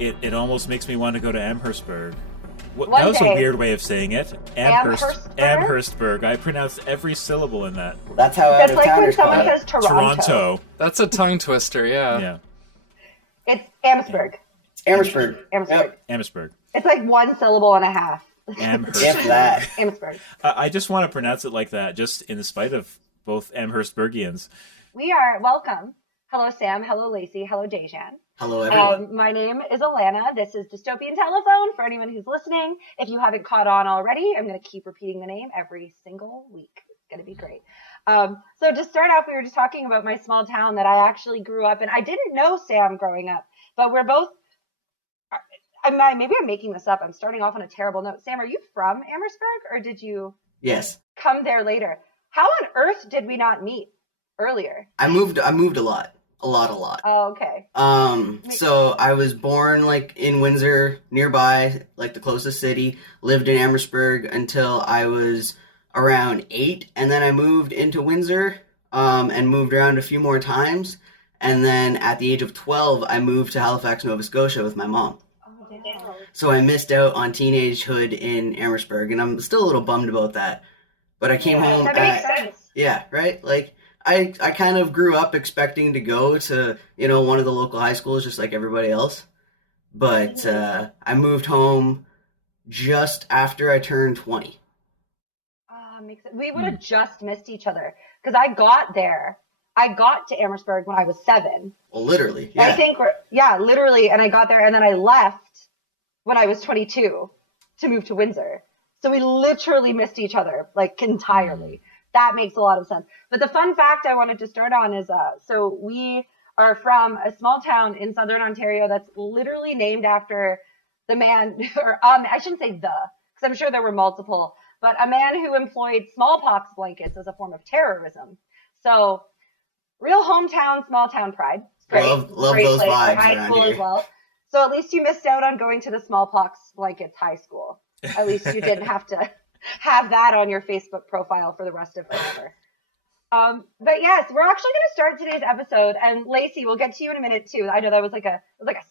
It almost makes me want to go to Amherstburg. One That was a day. weird way of saying it. Amherstburg? Amherstburg. I pronounced every syllable in that. That's how out That's of like when towners call someone it. says Toronto. Toronto. That's a tongue twister, yeah. Yeah. It's Amherstburg. It's Amherstburg. Amherstburg. Yep. Amherstburg. It's like one syllable and a half. Amherstburg. If that. Amherstburg. I just want to pronounce it like that, just in spite of both Amherstburgians. We are welcome. Hello, Sam. Hello, Lacey. Hello, Dayjan. Hello, everyone. My name is Alanna. This is Dystopian Telephone for anyone who's listening. If you haven't caught on already, I'm going to keep repeating the name every single week. It's going to be great. So to start off, we were just talking about my small town that I actually grew up in. I didn't know Sam growing up, but we're both, maybe I'm making this up. I'm starting off on a terrible note. Sam, are you from Amherstburg or did you Yes. come there later? How on earth did we not meet earlier? I moved a lot. A lot. Oh, okay. So I was born like in Windsor, nearby, like the closest city. Lived in Amherstburg until I was around 8, and then I moved into Windsor, and moved around a few more times. And then at the age of 12, I moved to Halifax, Nova Scotia with my mom. Oh, damn. So I missed out on teenagehood in Amherstburg, and I'm still a little bummed about that. But I came home. That makes sense. Yeah, right? Like, I kind of grew up expecting to go to, one of the local high schools just like everybody else. But I moved home just after I turned 20. Makes it. We would have just missed each other because I got to Amherstburg when I was 7. Well, literally, yeah. I think literally. And I got there and then I left when I was 22 to move to Windsor. So we literally missed each other like entirely. That makes a lot of sense. But the fun fact I wanted to start on is, so we are from a small town in southern Ontario that's literally named after the man, or I shouldn't say the, because I'm sure there were multiple, but a man who employed smallpox blankets as a form of terrorism. So real hometown, small town pride. Great. Love Great those place. vibes High around school here. as well. So at least you missed out on going to the smallpox blankets high school. At least you didn't have to have that on your Facebook profile for the rest of forever. But yes, we're actually going to start today's episode, and Lacey, we'll get to you in a minute too. I know that was like a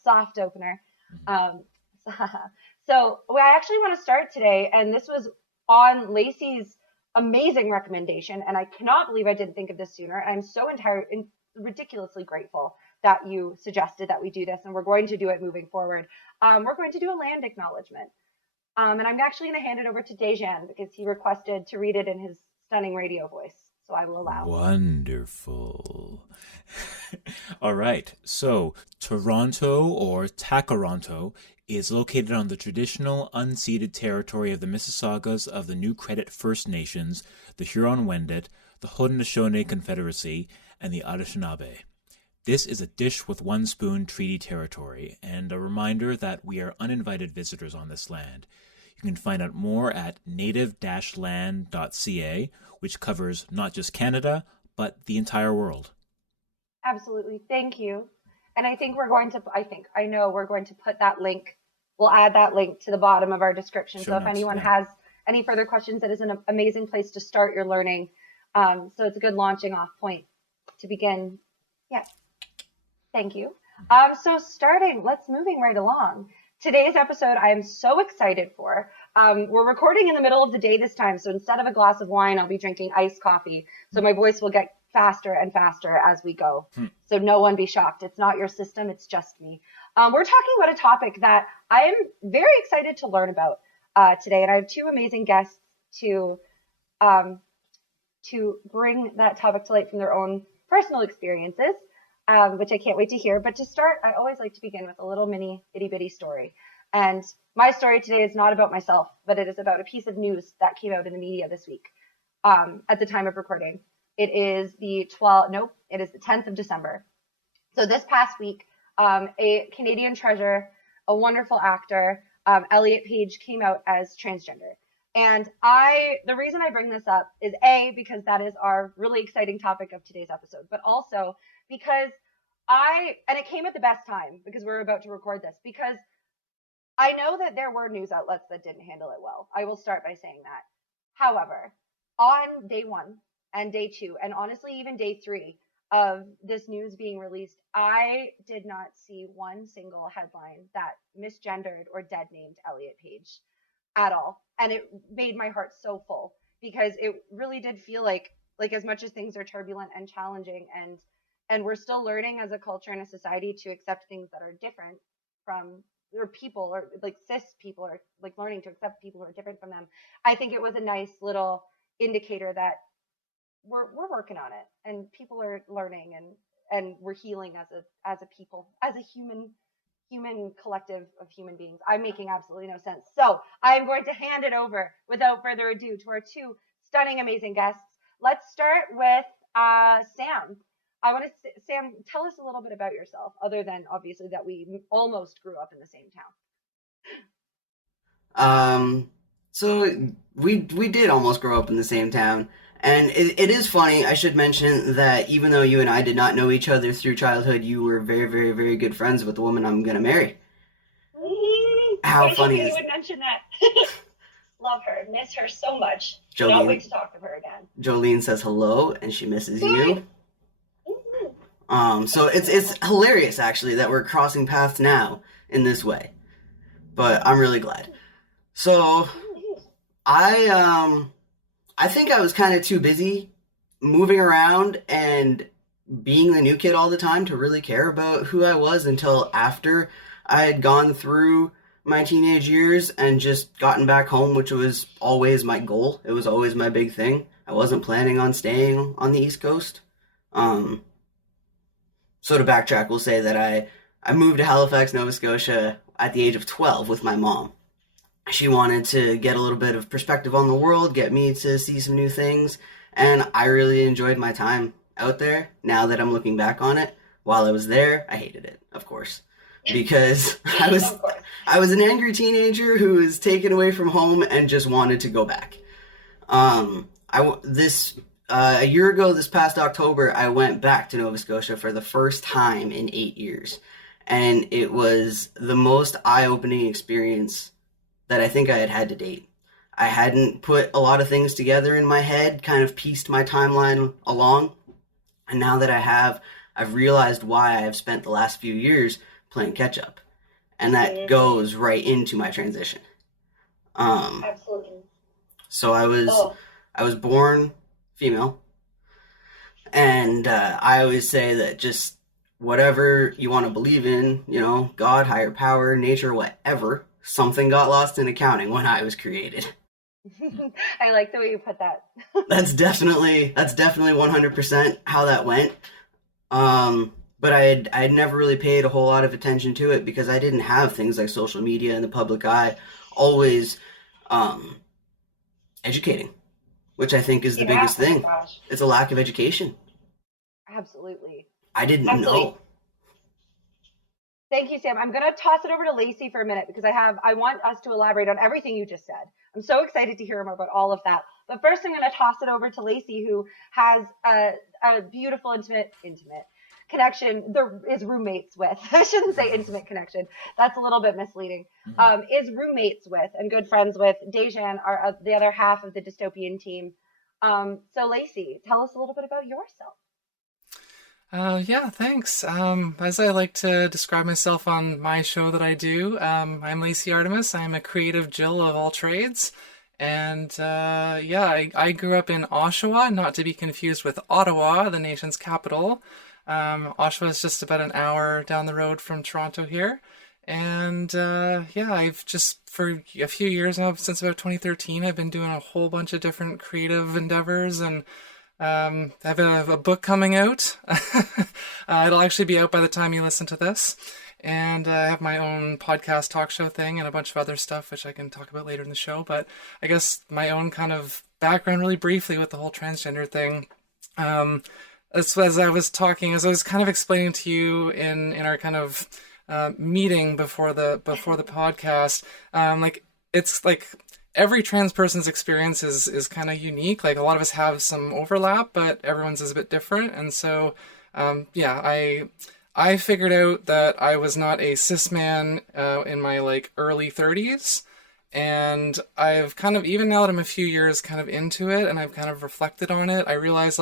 soft opener. So I actually want to start today, and this was on Lacey's amazing recommendation, and I cannot believe I didn't think of this sooner. I'm so ridiculously grateful that you suggested that we do this, and we're going to do it moving forward. We're going to do a land acknowledgement. And I'm actually going to hand it over to Dayjan because he requested to read it in his stunning radio voice. So I will allow. Wonderful. All right. So Toronto, or Takaronto, is located on the traditional unceded territory of the Mississaugas of the New Credit First Nations, the Huron-Wendat, the Haudenosaunee Confederacy, and the Anishinaabe. This is a dish with one spoon treaty territory, and a reminder that we are uninvited visitors on this land. You can find out more at native-land.ca, which covers not just Canada, but the entire world. Absolutely. Thank you. And I know we're going to put that link. We'll add that link to the bottom of our description. Show So if notes, anyone yeah. has any further questions, it is an amazing place to start your learning. So it's a good launching off point to begin. Yeah. Thank you. So moving right along. Today's episode I am so excited for. We're recording in the middle of the day this time, so instead of a glass of wine, I'll be drinking iced coffee. So my voice will get faster and faster as we go. So no one be shocked. It's not your system, it's just me. We're talking about a topic that I am very excited to learn about today, and I have 2 amazing guests to bring that topic to light from their own personal experiences. Which I can't wait to hear. But to start, I always like to begin with a little mini itty bitty story. And my story today is not about myself, but it is about a piece of news that came out in the media this week at the time of recording. It is the 10th of December. So this past week, a Canadian treasure, a wonderful actor, Elliot Page, came out as transgender. And the reason I bring this up is because that is our really exciting topic of today's episode, but also because and it came at the best time because we're about to record this, because I know that there were news outlets that didn't handle it well. I will start by saying that. However, on day 1 and day 2, and honestly even day 3, of this news being released, I did not see one single headline that misgendered or dead named Elliot Page at all. And it made my heart so full, because it really did feel like as much as things are turbulent and challenging, and we're still learning as a culture and a society to accept things that are different from, or people, or like cis people are like learning to accept people who are different from them. I think it was a nice little indicator that we're working on it, and people are learning, and we're healing as a people, as a human collective of human beings. I'm making absolutely no sense. So I'm going to hand it over without further ado to our two stunning, amazing guests. Let's start with Sam. Sam, tell us a little bit about yourself, other than obviously that we almost grew up in the same town. So we did almost grow up in the same town. And it is funny, I should mention that even though you and I did not know each other through childhood, you were very, very, very good friends with the woman I'm going to marry. How funny is... I would mention that. Love her. Miss her so much. Jolene, cannot wait to talk to her again. Jolene says hello, and she misses you. So it's hilarious, actually, that we're crossing paths now in this way. But I'm really glad. So, I think I was kind of too busy moving around and being the new kid all the time to really care about who I was until after I had gone through my teenage years and just gotten back home, which was always my goal. It was always my big thing. I wasn't planning on staying on the East Coast. So to backtrack, we'll say that I moved to Halifax, Nova Scotia at the age of 12 with my mom. She wanted to get a little bit of perspective on the world, get me to see some new things, and I really enjoyed my time out there. Now that I'm looking back on it, while I was there, I hated it, of course, because I was an angry teenager who was taken away from home and just wanted to go back. A year ago, this past October, I went back to Nova Scotia for the first time in 8 years, and it was the most eye-opening experience that I think I had to date. I hadn't put a lot of things together in my head, kind of pieced my timeline along, and now that I have, I've realized why I've spent the last few years playing catch-up, and that goes right into my transition. Absolutely. So I was born female, and I always say that just whatever you want to believe in, God, higher power, nature, whatever, something got lost in accounting when I was created. I like the way you put that. That's definitely 100% how that went. But I had never really paid a whole lot of attention to it because I didn't have things like social media and the public eye always educating, which I think is the biggest thing. Gosh. It's a lack of education. Absolutely. I didn't know. Thank you, Sam. I'm going to toss it over to Lacey for a minute because I want us to elaborate on everything you just said. I'm so excited to hear more about all of that. But first, I'm going to toss it over to Lacey, who has a beautiful, intimate connection. Is roommates with. I shouldn't say intimate connection. That's a little bit misleading. Is roommates with and good friends with Dayjan, the other half of the Dystopian team. So, Lacey, tell us a little bit about yourself. Yeah, thanks. As I like to describe myself on my show that I do, I'm Lacey Artemis. I'm a creative Jill of all trades. And I grew up in Oshawa, not to be confused with Ottawa, the nation's capital. Oshawa is just about an hour down the road from Toronto here. And I've just, for a few years now, since about 2013, I've been doing a whole bunch of different creative endeavors, and I have a book coming out. It'll actually be out by the time you listen to this. And I have my own podcast talk show thing and a bunch of other stuff, which I can talk about later in the show. But I guess my own kind of background really briefly with the whole transgender thing. As I was kind of explaining to you in our kind of meeting before the podcast, it's like every trans person's experience is kind of unique. Like a lot of us have some overlap, but everyone's is a bit different. And so, I figured out that I was not a cis man in my early 30s. And I've kind of, even now that I'm a few years kind of into it and I've kind of reflected on it, I realized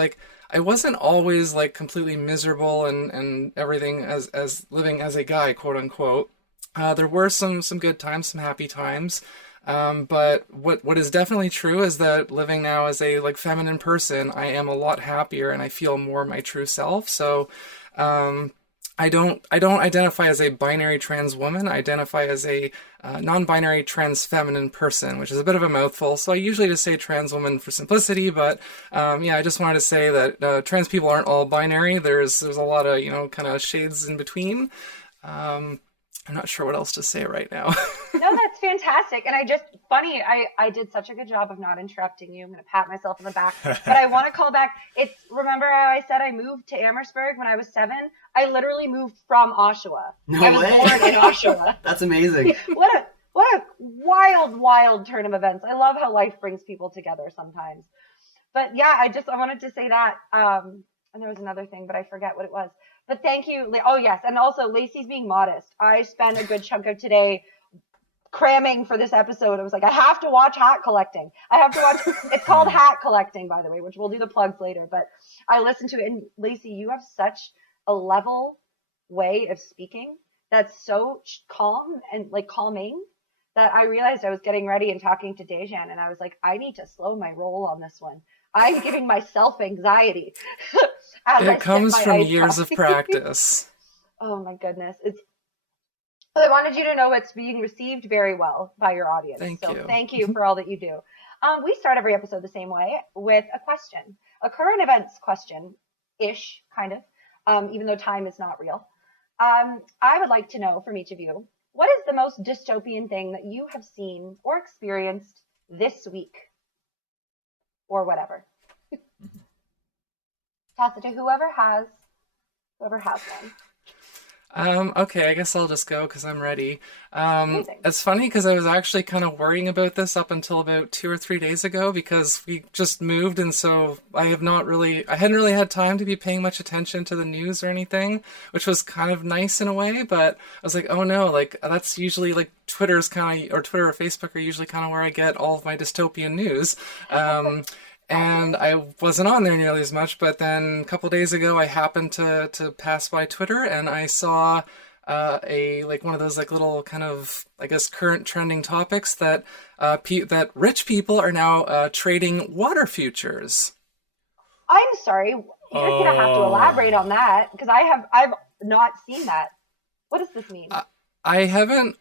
I wasn't always like completely miserable and everything as living as a guy, quote unquote. There were some good times, some happy times. But what is definitely true is that living now as a like feminine person, I am a lot happier and I feel more my true self. So, I don't identify as a binary trans woman. I identify as a non-binary trans feminine person, which is a bit of a mouthful. So I usually just say trans woman for simplicity. But yeah, I just wanted to say that trans people aren't all binary. There's a lot of kind of shades in between. I'm not sure what else to say right now. No, that's fantastic. And I did such a good job of not interrupting you. I'm going to pat myself on the back. But I want to call back. Remember how I said I moved to Amherstburg when I was 7? I literally moved from Oshawa. No I was way. born in Oshawa. That's amazing. What a wild, wild turn of events. I love how life brings people together sometimes. But yeah, I wanted to say that. And there was another thing, but I forget what it was. But thank you. Oh, yes. And also, Lacey's being modest. I spent a good chunk of today cramming for this episode. I was like, I have to watch Hat Collecting. I have to watch. It's called Hat Collecting, by the way, which we'll do the plugs later. But I listened to it. And Lacey, you have such a level way of speaking that's so calm and like calming that I realized I was getting ready and talking to Dayjan. And I was like, I need to slow my roll on this one. I'm giving myself anxiety. It comes from years of practice. Oh my goodness. I wanted you to know it's being received very well by your audience. Thank you for all that you do. We start every episode the same way with a question, a current events question-ish, kind of, even though time is not real. I would like to know from each of you, what is the most dystopian thing that you have seen or experienced this week? Or whatever. Toss it to whoever has one. Okay, I guess I'll just go because I'm ready. Amazing. It's funny because I was actually kind of worrying about this up until about 2 or 3 days ago because we just moved, and so I hadn't really had time to be paying much attention to the news or anything, which was kind of nice in a way, but I was like, oh no, like that's usually like Twitter or Facebook are usually kind of where I get all of my dystopian news. And I wasn't on there nearly as much, but then a couple days ago I happened to pass by Twitter and I saw one of those like little kind of, I guess, current trending topics that that rich people are now trading water futures. I'm sorry, you're gonna have to elaborate on that because I've not seen that. What does this mean? I haven't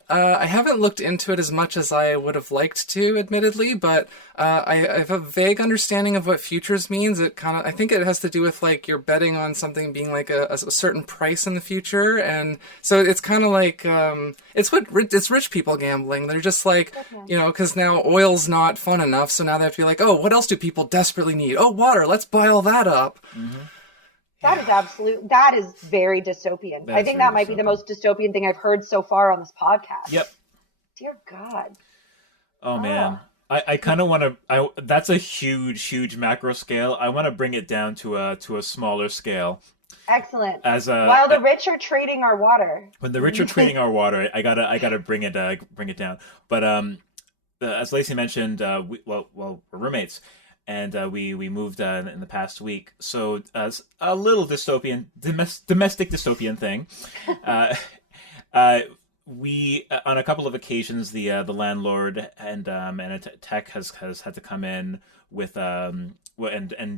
looked into it as much as I would have liked to, admittedly, but I have a vague understanding of what futures means. I think it has to do with like you're betting on something being like a certain price in the future, and so it's kind of like it's rich people gambling. They're just like, because now oil's not fun enough, so now they have to be like, oh, what else do people desperately need? Oh, water. Let's buy all that up. Mm-hmm. That is very dystopian. I think that might be the most dystopian thing I've heard so far on this podcast. Yep. Dear God. Oh man. I kind of want to, that's a huge macro scale. I want to bring it down to a smaller scale. Excellent. While the rich are trading our water. When the rich are trading our water, I gotta bring it down. But as Lacey mentioned, we're roommates. And we moved in the past week, so as a little dystopian, domestic dystopian thing, we on a couple of occasions the landlord and a tech has had to come in with and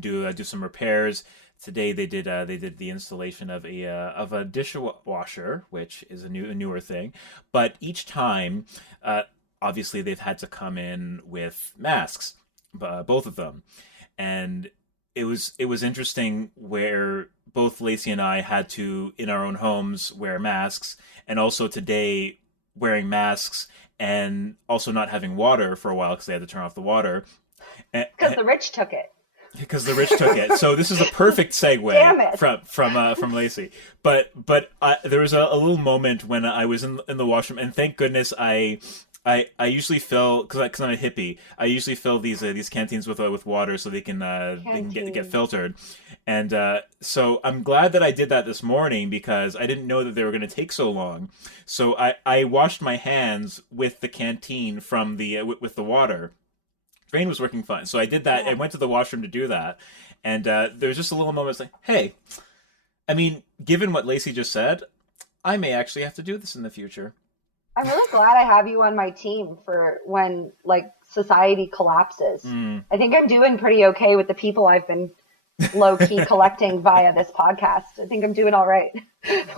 do some repairs. Today they did the installation of a dishwasher, which is a newer thing, but each time, obviously they've had to come in with masks. Both of them, and it was interesting where both Lacey and I had to in our own homes wear masks, and also today wearing masks and also not having water for a while because they had to turn off the water because the rich took it. Because the rich took it. So this is a perfect segue from Lacey. But there was a little moment when I was in the washroom, and thank goodness I usually fill, because I'm a hippie, I usually fill these canteens with water so they can get filtered, and so I'm glad that I did that this morning because I didn't know that they were going to take so long. So I washed my hands with the canteen from the with the water. Drain was working fine, so I did that. I went to the washroom to do that, And there's just a little moment, it's like, hey, I mean, given what Lacey just said, I may actually have to do this in the future. I'm really glad I have you on my team for when like society collapses. I think I'm doing pretty okay with the people I've been low key collecting via this podcast. I think I'm doing all right.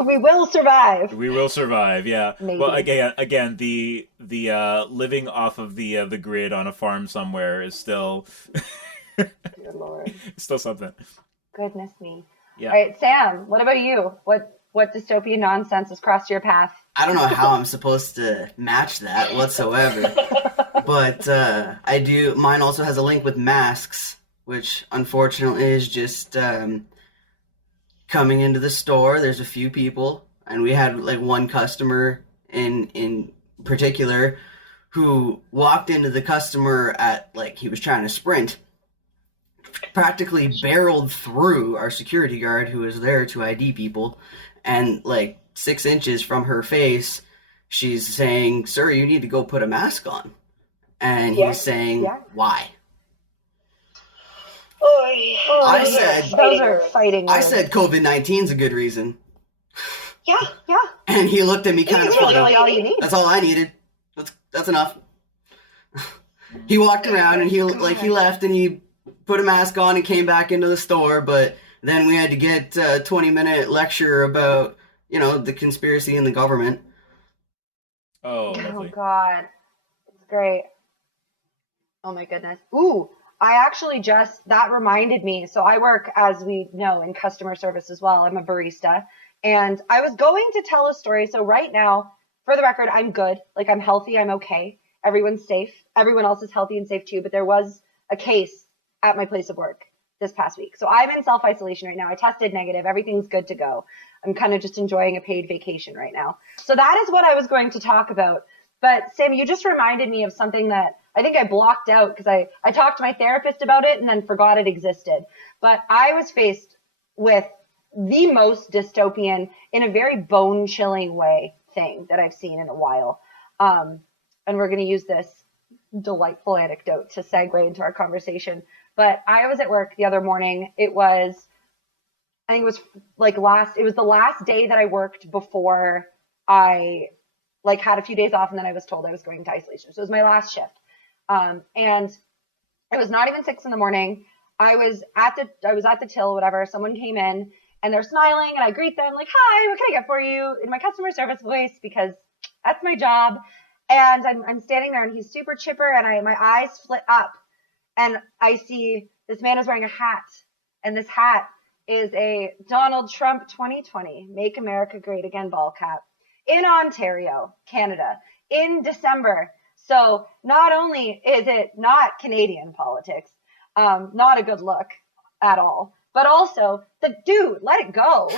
We will survive. We will survive. Yeah. Maybe. Well, again, the living off of the grid on a farm somewhere is still Dear Lord. still something. Goodness me. Yeah. All right, Sam, what about you? What dystopian nonsense has crossed your path? I don't know how I'm supposed to match that whatsoever. But I do. Mine also has a link with masks, which unfortunately is just coming into the store. There's a few people, and we had like one customer in particular who walked into the customer at like he was trying to sprint, practically barreled through our security guard who was there to ID people, and like 6 inches from her face, she's saying, "Sir, you need to go put a mask on." And he's saying, "Why?" I said, those are fighting words. I said COVID-19's a good reason. Yeah. And he looked at me kind of That's funny. really all you need. That's all I needed. That's enough. He walked around and he left and he put a mask on and came back into the store, but then we had to get a 20-minute lecture about, the conspiracy in the government. Oh, lovely. God. It's great. Oh my goodness. Ooh, I actually that reminded me. So I work, as we know, in customer service as well. I'm a barista. And I was going to tell a story. So right now, for the record, I'm good. Like, I'm healthy. I'm okay. Everyone's safe. Everyone else is healthy and safe too. But there was a case at my place of work this past week. So I'm in self-isolation right now. I tested negative. Everything's good to go. I'm kind of just enjoying a paid vacation right now. So that is what I was going to talk about. But Sam, you just reminded me of something that I think I blocked out because I talked to my therapist about it and then forgot it existed. But I was faced with the most dystopian, in a very bone-chilling way, thing that I've seen in a while. And we're going to use this delightful anecdote to segue into our conversation. But I was at work the other morning. It was the last day that I worked before I had a few days off, and then I was told I was going into isolation. So it was my last shift. And it was not even 6 a.m. I was at the till, whatever. Someone came in and they're smiling and I greet them like, "Hi, what can I get for you?" in my customer service voice, because that's my job. And I'm standing there and he's super chipper and my eyes flit up and I see this man is wearing a hat, and this hat is a Donald Trump 2020 Make America Great Again ball cap in Ontario, Canada, in December. So not only is it not Canadian politics, not a good look at all, but also the dude, let it go.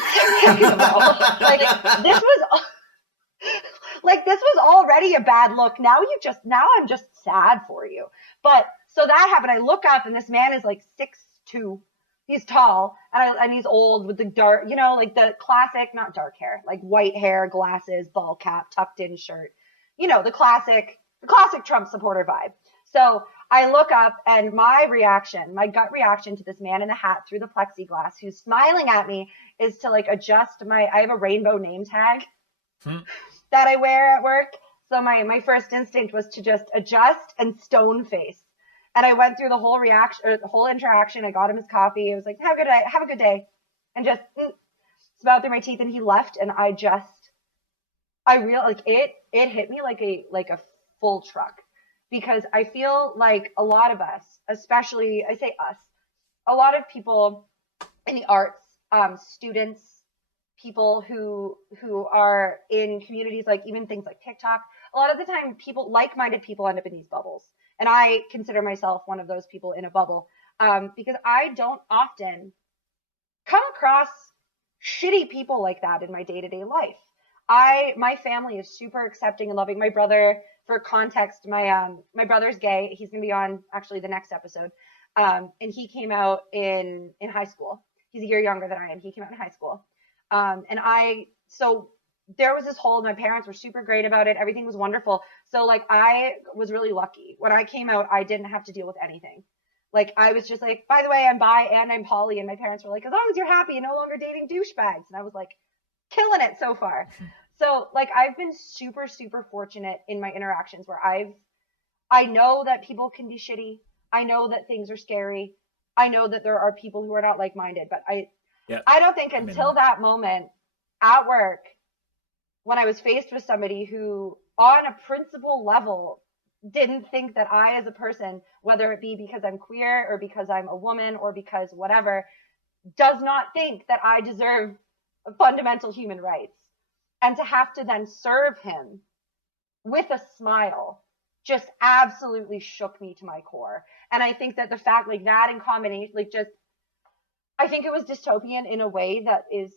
This was already a bad look. Now I'm just sad for you. But so that happened. I look up and this man is like 6'2". He's tall and he's old with the dark, the classic, not dark hair, like white hair, glasses, ball cap, tucked in shirt, the classic Trump supporter vibe. So I look up and my gut reaction to this man in the hat through the plexiglass who's smiling at me is to adjust I have a rainbow name tag that I wear at work. So my first instinct was to just adjust and stone face. And I went through the whole interaction. I got him his coffee. I was like, have a good day. And just smiled through my teeth, and he left. And I realized it hit me like a full truck, because I feel like a lot of us, especially, I say us, a lot of people in the arts, students, people who are in communities, like even things like TikTok, a lot of the time like-minded people end up in these bubbles. And I consider myself one of those people in a bubble, because I don't often come across shitty people like that in my day-to-day life. My family is super accepting and loving. My brother, for context, my brother's gay. He's going to be on actually the next episode. And he came out in high school. He's a year younger than I am. He came out in high school. So there was this whole, my parents were super great about it. Everything was wonderful. So I was really lucky. When I came out, I didn't have to deal with anything. Like, I was just like, by the way, I'm bi and I'm poly. And my parents were like, as long as you're happy and no longer dating douchebags. And I was like, killing it so far. So, like, I've been super, super fortunate in my interactions where I know that people can be shitty. I know that things are scary. I know that there are people who are not like-minded, but I don't think until that moment at work, when I was faced with somebody who on a principle level didn't think that I as a person, whether it be because I'm queer or because I'm a woman or because whatever, does not think that I deserve fundamental human rights. And to have to then serve him with a smile just absolutely shook me to my core. And I think that the fact like that in combination, like just, I think it was dystopian in a way that is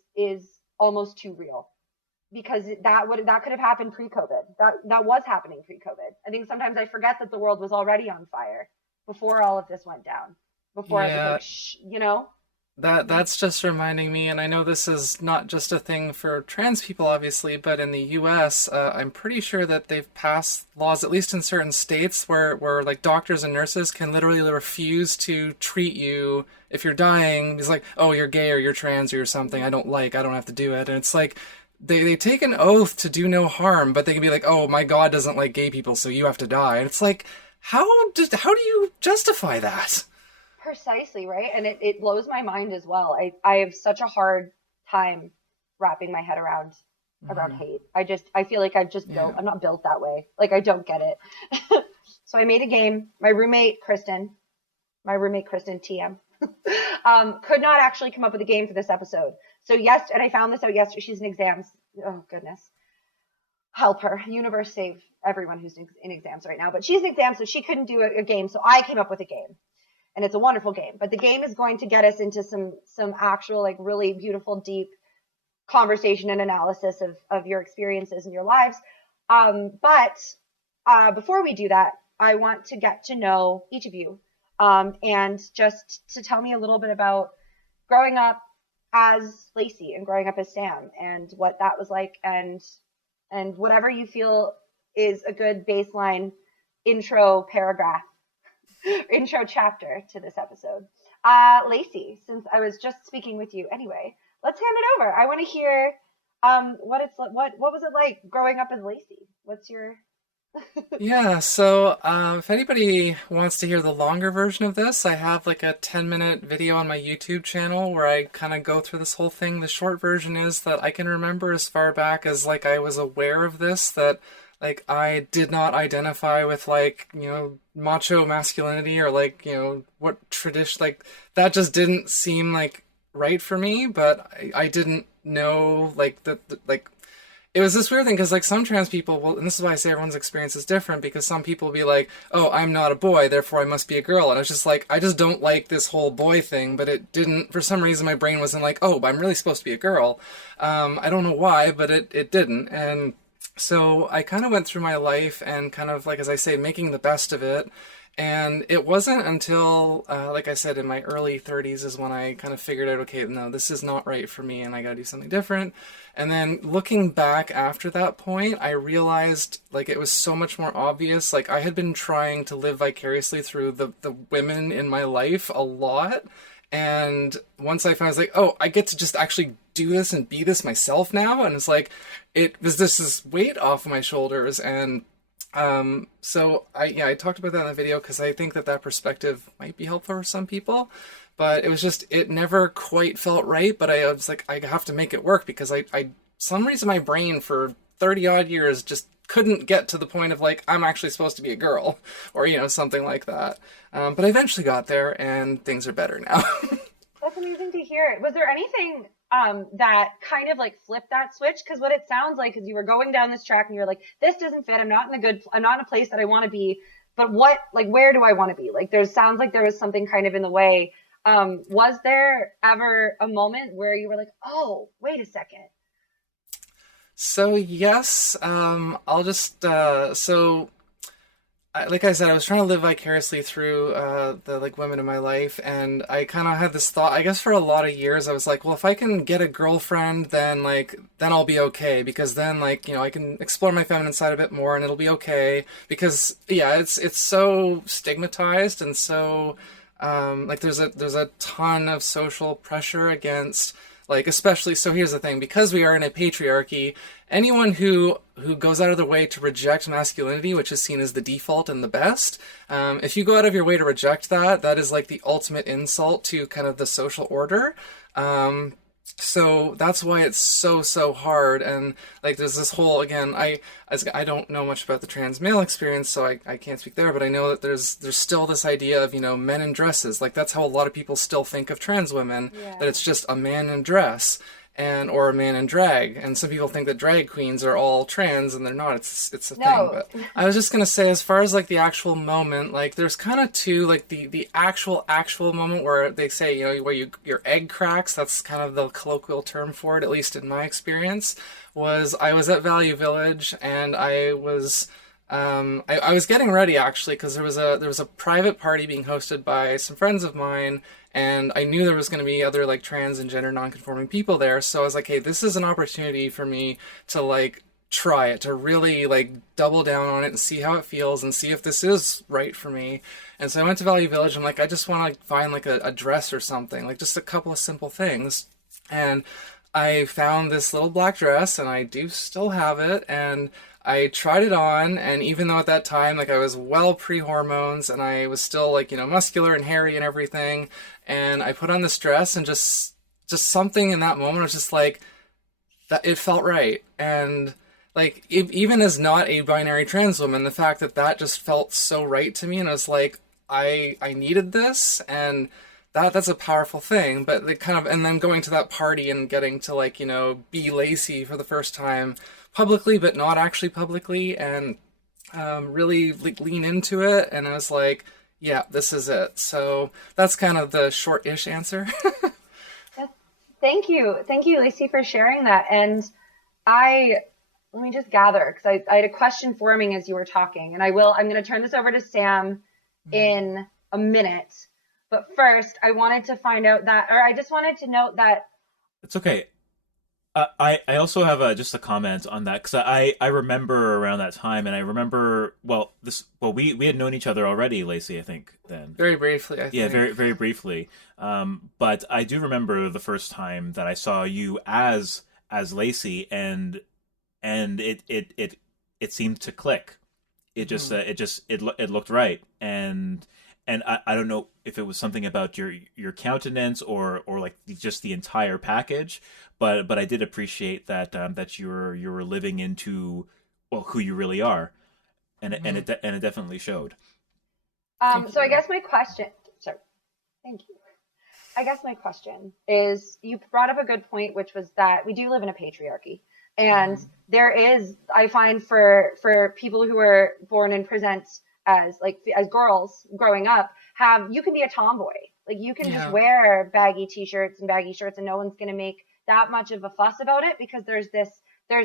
almost too real. Because that could have happened pre-COVID. That was happening pre-COVID. I think sometimes I forget that the world was already on fire before all of this went down. Before it was like, shh, you know? That's just reminding me, and I know this is not just a thing for trans people, obviously, but in the U.S., I'm pretty sure that they've passed laws, at least in certain states, where like doctors and nurses can literally refuse to treat you if you're dying. It's like, oh, you're gay or you're trans or you're something I don't have to do it. And it's like, they take an oath to do no harm, but they can be like, oh, my God doesn't like gay people, so you have to die. And it's like, how do you justify that? Precisely, right? And it blows my mind as well. I have such a hard time wrapping my head around hate. I feel like I'm not built that way. Like, I don't get it. So I made a game. My roommate Kristen TM, could not actually come up with a game for this episode. So and I found this out yesterday. She's in exams. Oh goodness, help her. Universe save everyone who's in exams right now. But she's in exams, so she couldn't do a game. So I came up with a game, and it's a wonderful game. But the game is going to get us into some actual like really beautiful, deep conversation and analysis of your experiences in your lives. But before we do that, I want to get to know each of you, and just to tell me a little bit about growing up as Lacey and growing up as Sam and what that was like, and whatever you feel is a good baseline intro chapter to this episode. Lacey, since I was just speaking with you anyway, let's hand it over. I want to hear what was it like growing up as Lacey? What's your Yeah, so if anybody wants to hear the longer version of this, I have like a 10-minute video on my YouTube channel where I kind of go through this whole thing. The short version is that I can remember as far back as like I was aware of this, that like I did not identify with like, you know, macho masculinity or like, you know, what tradition, like that just didn't seem like right for me, but I didn't know like like it was this weird thing because like some trans people will, and this is why I say everyone's experience is different, because some people will be like, oh, I'm not a boy, therefore I must be a girl. And I was just like, I just don't like this whole boy thing, but it didn't, for some reason my brain wasn't like, oh, I'm really supposed to be a girl. I don't know why, but it didn't. And so I kind of went through my life and kind of, like, as I say, making the best of it. And it wasn't until, like I said, in my early 30s is when I kind of figured out, okay, no, this is not right for me and I gotta do something different. And then looking back after that point, I realized, like, it was so much more obvious. Like, I had been trying to live vicariously through the women in my life a lot. And once I found, I was like, oh, I get to just actually do this and be this myself now. And it's like, it was this weight off of my shoulders. And so I talked about that in the video because I think that perspective might be helpful for some people, but it was just, it never quite felt right. But I was like, I have to make it work because I some reason my brain for 30 odd years just couldn't get to the point of like, I'm actually supposed to be a girl or, you know, something like that. But I eventually got there and things are better now. That's amazing to hear. Was there anything that kind of like flipped that switch? Because what it sounds like is you were going down this track and you're like, this doesn't fit. I'm not in a place that I want to be. But where do I want to be? Like, sounds like there was something kind of in the way. Was there ever a moment where you were like, oh, wait a second? So yes, I'll just, like I said, I was trying to live vicariously through the like women in my life, and I kind of had this thought, I guess for a lot of years, I was like, well, if I can get a girlfriend, then I'll be okay, because then, like, you know, I can explore my feminine side a bit more and it'll be okay, because yeah, it's so stigmatized and so Like there's a ton of social pressure against, like, especially, so here's the thing, because we are in a patriarchy, anyone who goes out of their way to reject masculinity, which is seen as the default and the best, if you go out of your way to reject that, that is like the ultimate insult to kind of the social order. So that's why it's so hard. And like there's this whole, again, I don't know much about the trans male experience, so I can't speak there, but I know that there's still this idea of, you know, men in dresses. Like that's how a lot of people still think of trans women, that it's just a man in dress or a man in drag. And some people think that drag queens are all trans, and they're not. It's a thing. But I was just gonna say, as far as like the actual moment, like there's kind of two, like the actual moment where they say, you know, where your egg cracks. That's kind of the colloquial term for it, at least in my experience. I was at Value Village, and I was getting ready actually, because there was a private party being hosted by some friends of mine, and I knew there was going to be other like trans and gender nonconforming people there. So I was like, hey, this is an opportunity for me to like try it, to really like double down on it and see how it feels and see if this is right for me. And so I went to Value Village, and like I just want to like, find like a dress or something, like just a couple of simple things. And I found this little black dress, and I do still have it, and I tried it on, and even though at that time, like, I was well pre-hormones, and I was still, like, you know, muscular and hairy and everything, and I put on this dress, and just something in that moment was just, like, that it felt right. And, like, even as not a binary trans woman, the fact that just felt so right to me, and I was like, I needed this, and that's a powerful thing. But they kind of, and then going to that party and getting to, like, you know, be Lacey for the first time publicly, but not actually publicly, and really lean into it. And I was like, yeah, this is it. So that's kind of the short-ish answer. Thank you, Lacey, for sharing that. And let me just gather, because I had a question forming as you were talking, and I'm going to turn this over to Sam in a minute. But first, I wanted to find out that, or I just wanted to note that. It's okay. I also have just a comment on that, because I remember around that time, and I remember we had known each other already, Lacey, I think then very briefly. I think. Yeah, very very briefly. But I do remember the first time that I saw you as Lacey, and it seemed to click. It just it looked right, and I don't know if it was something about your countenance or like just the entire package, but I did appreciate that you were living into, well, who you really are, and it definitely showed. So I guess my question, sorry, thank you. I guess my question is, you brought up a good point, which was that we do live in a patriarchy, and there is, I find, for people who are born and present as girls growing up, you can be a tomboy. Like, you can just wear baggy t-shirts and baggy shirts, and no one's going to make that much of a fuss about it, because there's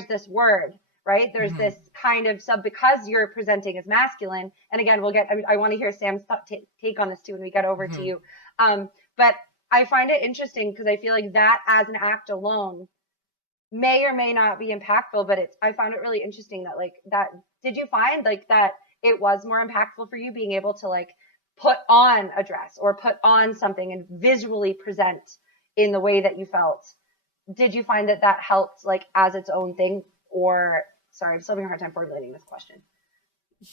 this word, right? There's this kind of because you're presenting as masculine. And again, I want to hear Sam's take on this too when we get over to you. But I find it interesting, because I feel like that as an act alone may or may not be impactful, but I found it really interesting that did you find like that it was more impactful for you being able to like put on a dress or put on something and visually present in the way that you felt? Did you find that helped like as its own thing? Or, sorry, I'm still having a hard time formulating this question.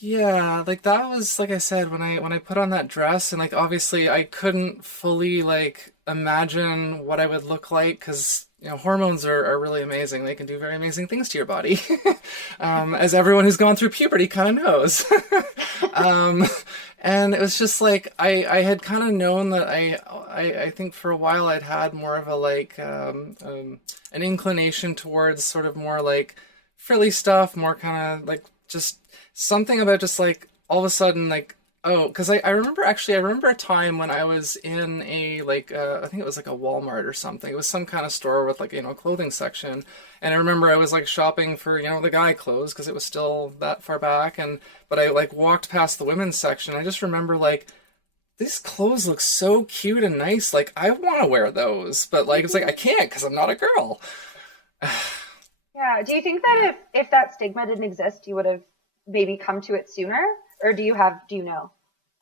Yeah, like that was, like I said, when I put on that dress, and like obviously I couldn't fully like imagine what I would look like, because you know, hormones are really amazing. They can do very amazing things to your body, as everyone who's gone through puberty kind of knows. And it was just like I had kind of known that I think for a while I'd had more of a like an inclination towards sort of more like frilly stuff, more kind of like just something about just like all of a sudden like, oh, because I remember a time when I was in a like I think it was like a Walmart or something. It was some kind of store with like, you know, clothing section, and I remember I was like shopping for, you know, the guy clothes because it was still that far back, but I like walked past the women's section. I just remember like, these clothes look so cute and nice, like I want to wear those, but like it's like I can't because I'm not a girl. Yeah. Do you think that if that stigma didn't exist, you would have maybe come to it sooner, or do you know?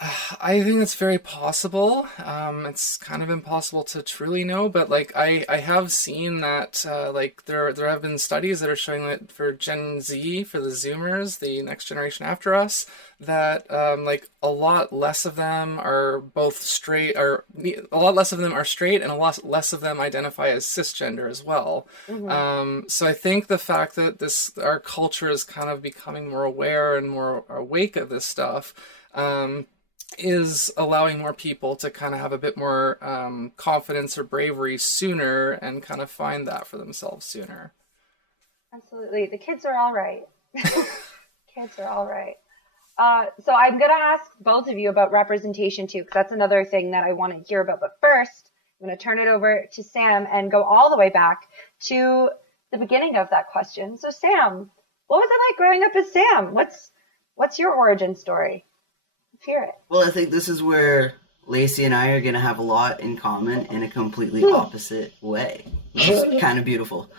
I think it's very possible. It's kind of impossible to truly know, but like I have seen that like there have been studies that are showing that for Gen Z, for the Zoomers, the next generation after us, that like a lot less of them are both straight, or a lot less of them are straight, and a lot less of them identify as cisgender as well. So I think the fact that our culture is kind of becoming more aware and more awake of this stuff. Is allowing more people to kind of have a bit more confidence or bravery sooner and kind of find that for themselves sooner. Absolutely. The kids are all right. Kids are all right. So I'm going to ask both of you about representation too, because that's another thing that I want to hear about. But first, I'm going to turn it over to Sam and go all the way back to the beginning of that question. So Sam, what was it like growing up as Sam? What's your origin story? Let's hear it. Well, I think this is where Lacey and I are going to have a lot in common in a completely opposite way, which is kind of beautiful.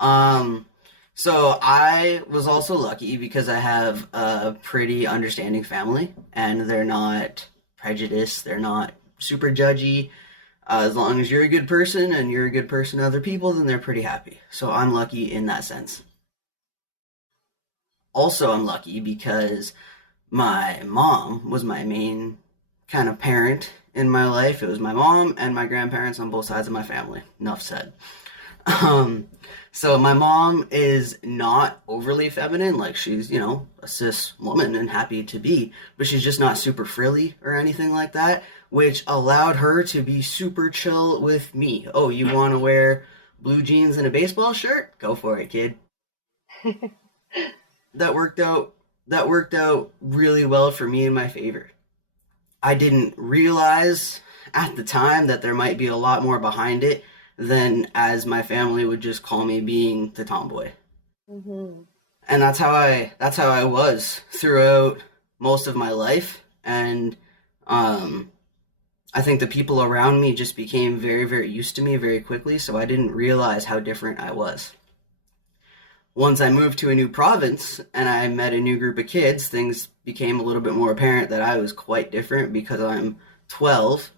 So I was also lucky because I have a pretty understanding family, and they're not prejudiced, they're not super judgy. As long as you're a good person and you're a good person to other people, then they're pretty happy. So I'm lucky in that sense. Also, I'm lucky because my mom was my main kind of parent in my life. It was my mom and my grandparents on both sides of my family. Enough said. So my mom is not overly feminine. Like, she's, a cis woman and happy to be, but she's just not super frilly or anything like that, which allowed her to be super chill with me. Oh, you want to wear blue jeans and a baseball shirt? Go for it, kid. That worked out really well for me in my favor. I didn't realize at the time that there might be a lot more behind it than as my family would just call me being the tomboy. Mm-hmm. And that's how I was throughout most of my life. And I think the people around me just became very, very used to me very quickly, so I didn't realize how different I was. Once I moved to a new province and I met a new group of kids, things became a little bit more apparent that I was quite different because I'm 12.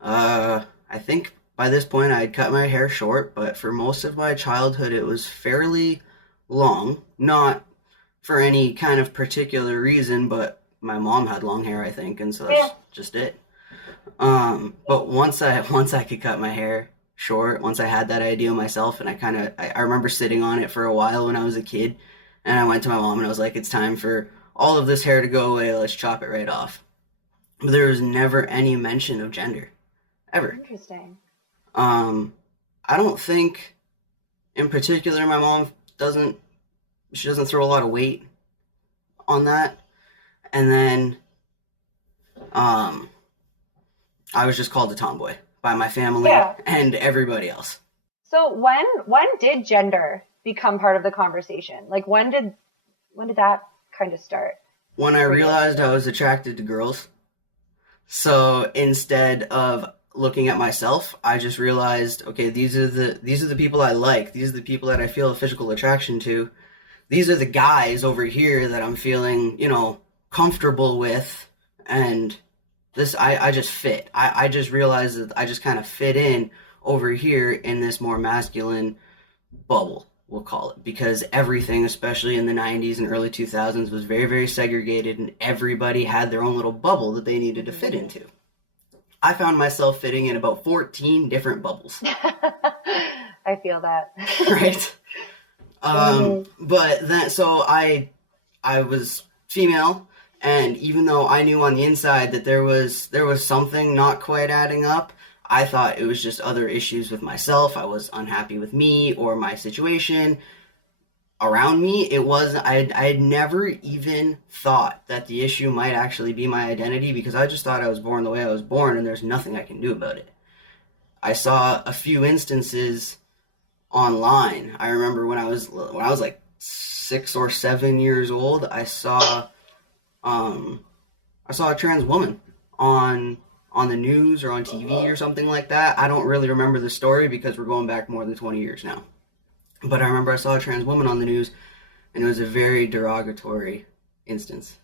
I think by this point I had cut my hair short, but for most of my childhood it was fairly long. Not for any kind of particular reason, but my mom had long hair, I think, and so that's just it. But once I could cut my hair short, once I had that idea myself, and I remember sitting on it for a while when I was a kid, and I went to my mom and I was like, it's time for all of this hair to go away, let's chop it right off. But there was never any mention of gender, ever. Interesting. I don't think in particular my mom doesn't throw a lot of weight on that. And then I was just called a tomboy by my family and everybody else. So when did gender become part of the conversation? Like when did that kind of start? When I realized I was attracted to girls. So instead of looking at myself, I just realized, okay, these are the people I like. These are the people that I feel a physical attraction to. These are the guys over here that I'm feeling, comfortable with, and this I just fit. I just realized that I just kind of fit in over here in this more masculine bubble, we'll call it, because everything, especially in the 90s and early 2000s, was very, very segregated, and everybody had their own little bubble that they needed to fit into. I found myself fitting in about 14 different bubbles. I feel that. Right? But then, so I was female, and even though I knew on the inside that there was something not quite adding up, I thought it was just other issues with myself. I was unhappy with me or my situation around me. I had never even thought that the issue might actually be my identity, because I just thought I was born the way I was born and there's nothing I can do about it. I saw a few instances online. I remember when I was like 6 or 7 years old, I saw a trans woman on the news or on TV or something like that. I don't really remember the story because we're going back more than 20 years now. But I remember I saw a trans woman on the news, and it was a very derogatory instance.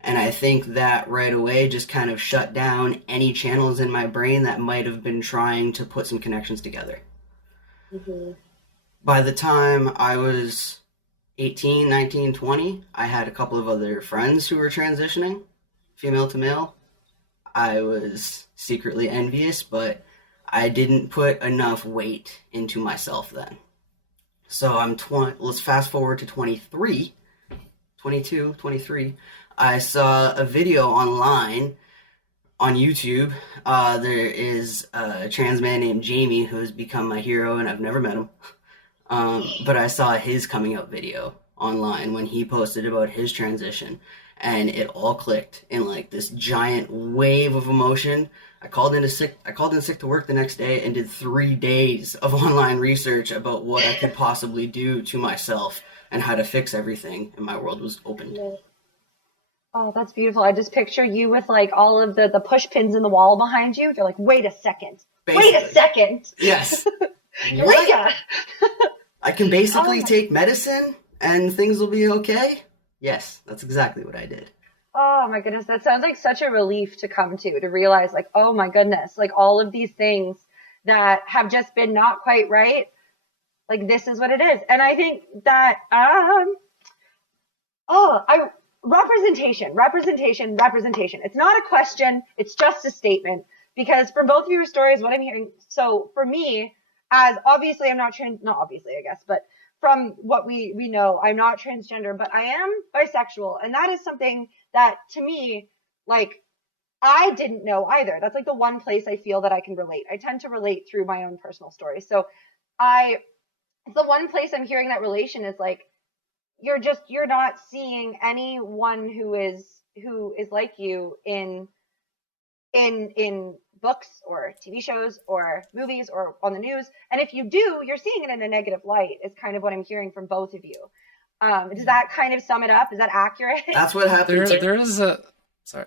And I think that right away just kind of shut down any channels in my brain that might have been trying to put some connections together. Mm-hmm. By the time I was 18, 19, 20, I had a couple of other friends who were transitioning, female to male. I was secretly envious, but I didn't put enough weight into myself then. So let's fast forward to 23, 22, 23. I saw a video online on YouTube. There is a trans man named Jamie who has become my hero, and I've never met him. But I saw his coming out video online when he posted about his transition, and it all clicked in like this giant wave of emotion. I called in sick to work the next day and did 3 days of online research about what I could possibly do to myself and how to fix everything, and my world was opened. Oh, that's beautiful. I just picture you with like all of the push pins in the wall behind you. You're like, wait a second. Basically. Wait a second. Yes. Eureka! I can basically take medicine and things will be okay? Yes, that's exactly what I did. Oh my goodness, that sounds like such a relief to come to realize like, oh my goodness, like all of these things that have just been not quite right, like this is what it is. And I think that, representation. It's not a question, it's just a statement. Because from both of your stories, what I'm hearing, so for me, as obviously I'm not obviously, I guess, but from what we know, I'm not transgender, but I am bisexual. And that is something that to me, like, I didn't know either. That's like the one place I feel that I can relate. I tend to relate through my own personal story. So it's the one place I'm hearing that relation is like, you're not seeing anyone who is like you in books or TV shows or movies or on the news. And if you do, you're seeing it in a negative light is kind of what I'm hearing from both of you. Does that kind of sum it up? Is that accurate? That's what happened. There is a... Sorry.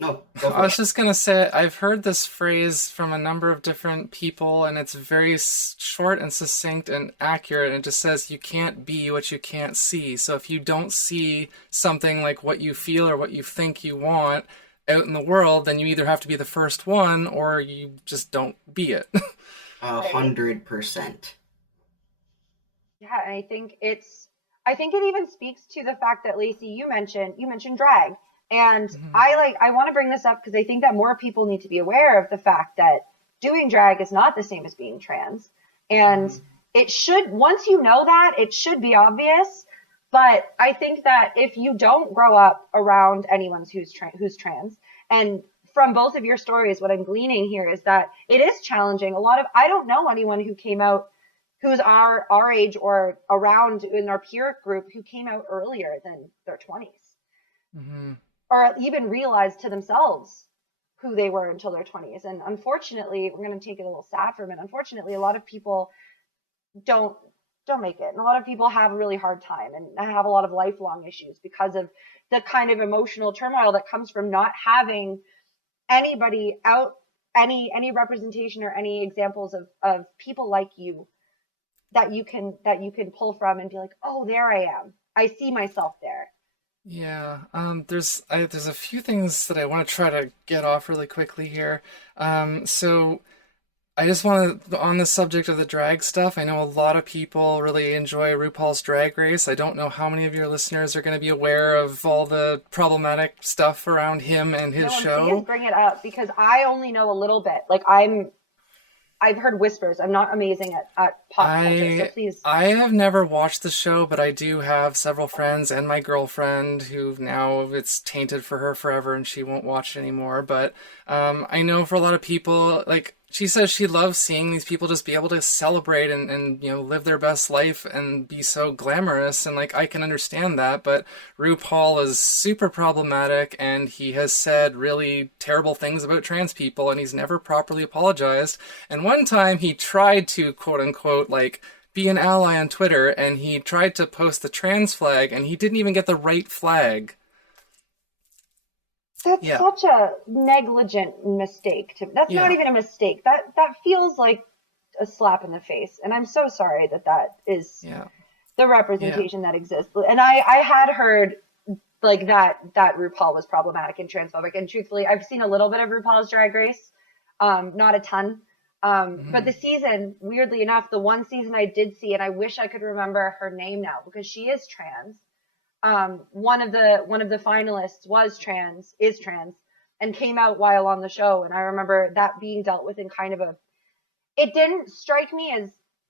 No, I was just going to say, I've heard this phrase from a number of different people, and it's very short and succinct and accurate. And it just says, you can't be what you can't see. So if you don't see something like what you feel or what you think you want out in the world, then you either have to be the first one or you just don't be it. 100%. Yeah, and I think it even speaks to the fact that, Lacey, you mentioned drag. And I want to bring this up because I think that more people need to be aware of the fact that doing drag is not the same as being trans. And it should, once you know that, it should be obvious. But I think that if you don't grow up around anyone who's trans, and from both of your stories, what I'm gleaning here is that it is challenging. I don't know anyone who came out who's our age or around in our peer group who came out earlier than their 20s. Mm-hmm. Or even realized to themselves who they were until their 20s. And unfortunately, we're going to take it a little sad for a minute. Unfortunately, a lot of people don't make it. And a lot of people have a really hard time and have a lot of lifelong issues because of the kind of emotional turmoil that comes from not having anybody out, any representation or any examples of people like you that you can pull from and be like, oh, there I am. I see myself there. Yeah, there's a few things that I want to try to get off really quickly here. So I just want to, on the subject of the drag stuff, I know a lot of people really enjoy RuPaul's Drag Race. I don't know how many of your listeners are going to be aware of all the problematic stuff around him and his show. Please bring it up because I only know a little bit. Like I've heard whispers. I'm not amazing at pop culture, so please. I have never watched the show, but I do have several friends and my girlfriend who now it's tainted for her forever and she won't watch it anymore. But I know for a lot of people, like, she says she loves seeing these people just be able to celebrate and live their best life and be so glamorous. And like, I can understand that, but RuPaul is super problematic and he has said really terrible things about trans people and he's never properly apologized. And one time he tried to quote unquote, like, be an ally on Twitter and he tried to post the trans flag and he didn't even get the right flag. That's such a negligent mistake. That's not even a mistake. That feels like a slap in the face. And I'm so sorry that is the representation that exists. And I had heard like that RuPaul was problematic and transphobic. And truthfully, I've seen a little bit of RuPaul's Drag Race, not a ton. But the season, weirdly enough, the one season I did see, and I wish I could remember her name now because she is trans. One of the finalists is trans, and came out while on the show. And I remember that being dealt with in kind of it didn't strike me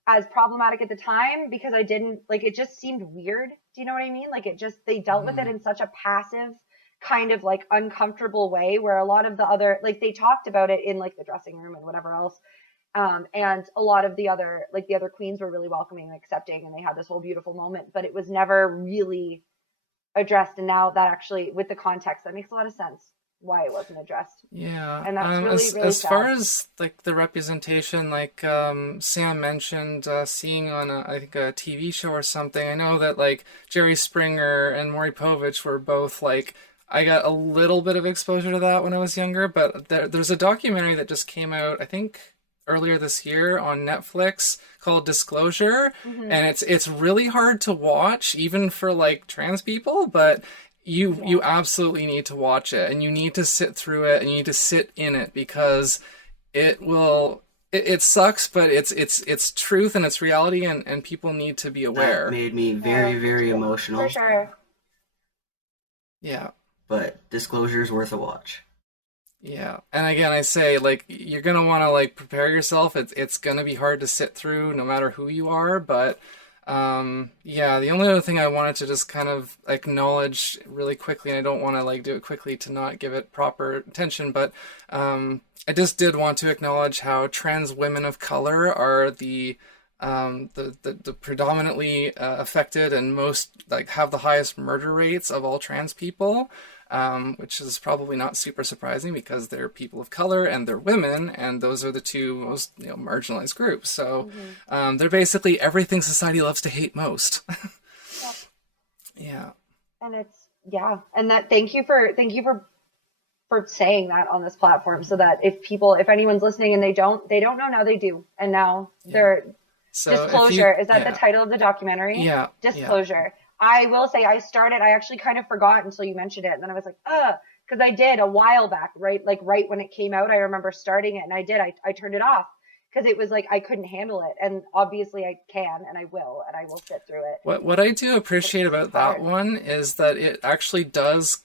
as problematic at the time because I didn't like, it just seemed weird. Do you know what I mean? Like they dealt with it in such a passive kind of like uncomfortable way where a lot of the other, like they talked about it in like the dressing room and whatever else. And a lot of the other queens were really welcoming and accepting, and they had this whole beautiful moment, but it was never really addressed. And now that actually, with the context, that makes a lot of sense why it wasn't addressed. Yeah. And that's really as sad. far as like the representation, like Sam mentioned, seeing on I think a TV show or something, I know that like Jerry Springer and Maury Povich were both like, I got a little bit of exposure to that when I was younger, but there's a documentary that just came out, I think earlier this year on Netflix called Disclosure, and it's really hard to watch even for like trans people, but you absolutely need to watch it, and you need to sit through it, and you need to sit in it, because it sucks, but it's truth and it's reality, and people need to be aware. That made me very, very emotional. For sure. Yeah. But Disclosure is worth a watch. Yeah. And again, I say, like, you're going to want to, like, prepare yourself. It's going to be hard to sit through no matter who you are. But, yeah, the only other thing I wanted to just kind of acknowledge really quickly, and I don't want to, like, do it quickly to not give it proper attention, but I just did want to acknowledge how trans women of color are the predominantly affected and most, like, have the highest murder rates of all trans people. Which is probably not super surprising because they're people of color and they're women, and those are the two most marginalized groups. So they're basically everything society loves to hate most. Yeah. And and that thank you for saying that on this platform, so that if anyone's listening and they don't know, now they do, and now they're. So Disclosure, is that the title of the documentary? Yeah. Disclosure. Yeah. I will say I actually kind of forgot until you mentioned it. And then I was like, because I did a while back, right? Like right when it came out, I remember starting it, and I turned it off because it was like, I couldn't handle it. And obviously I can, and I will sit through it. What I do appreciate about that one is that it actually does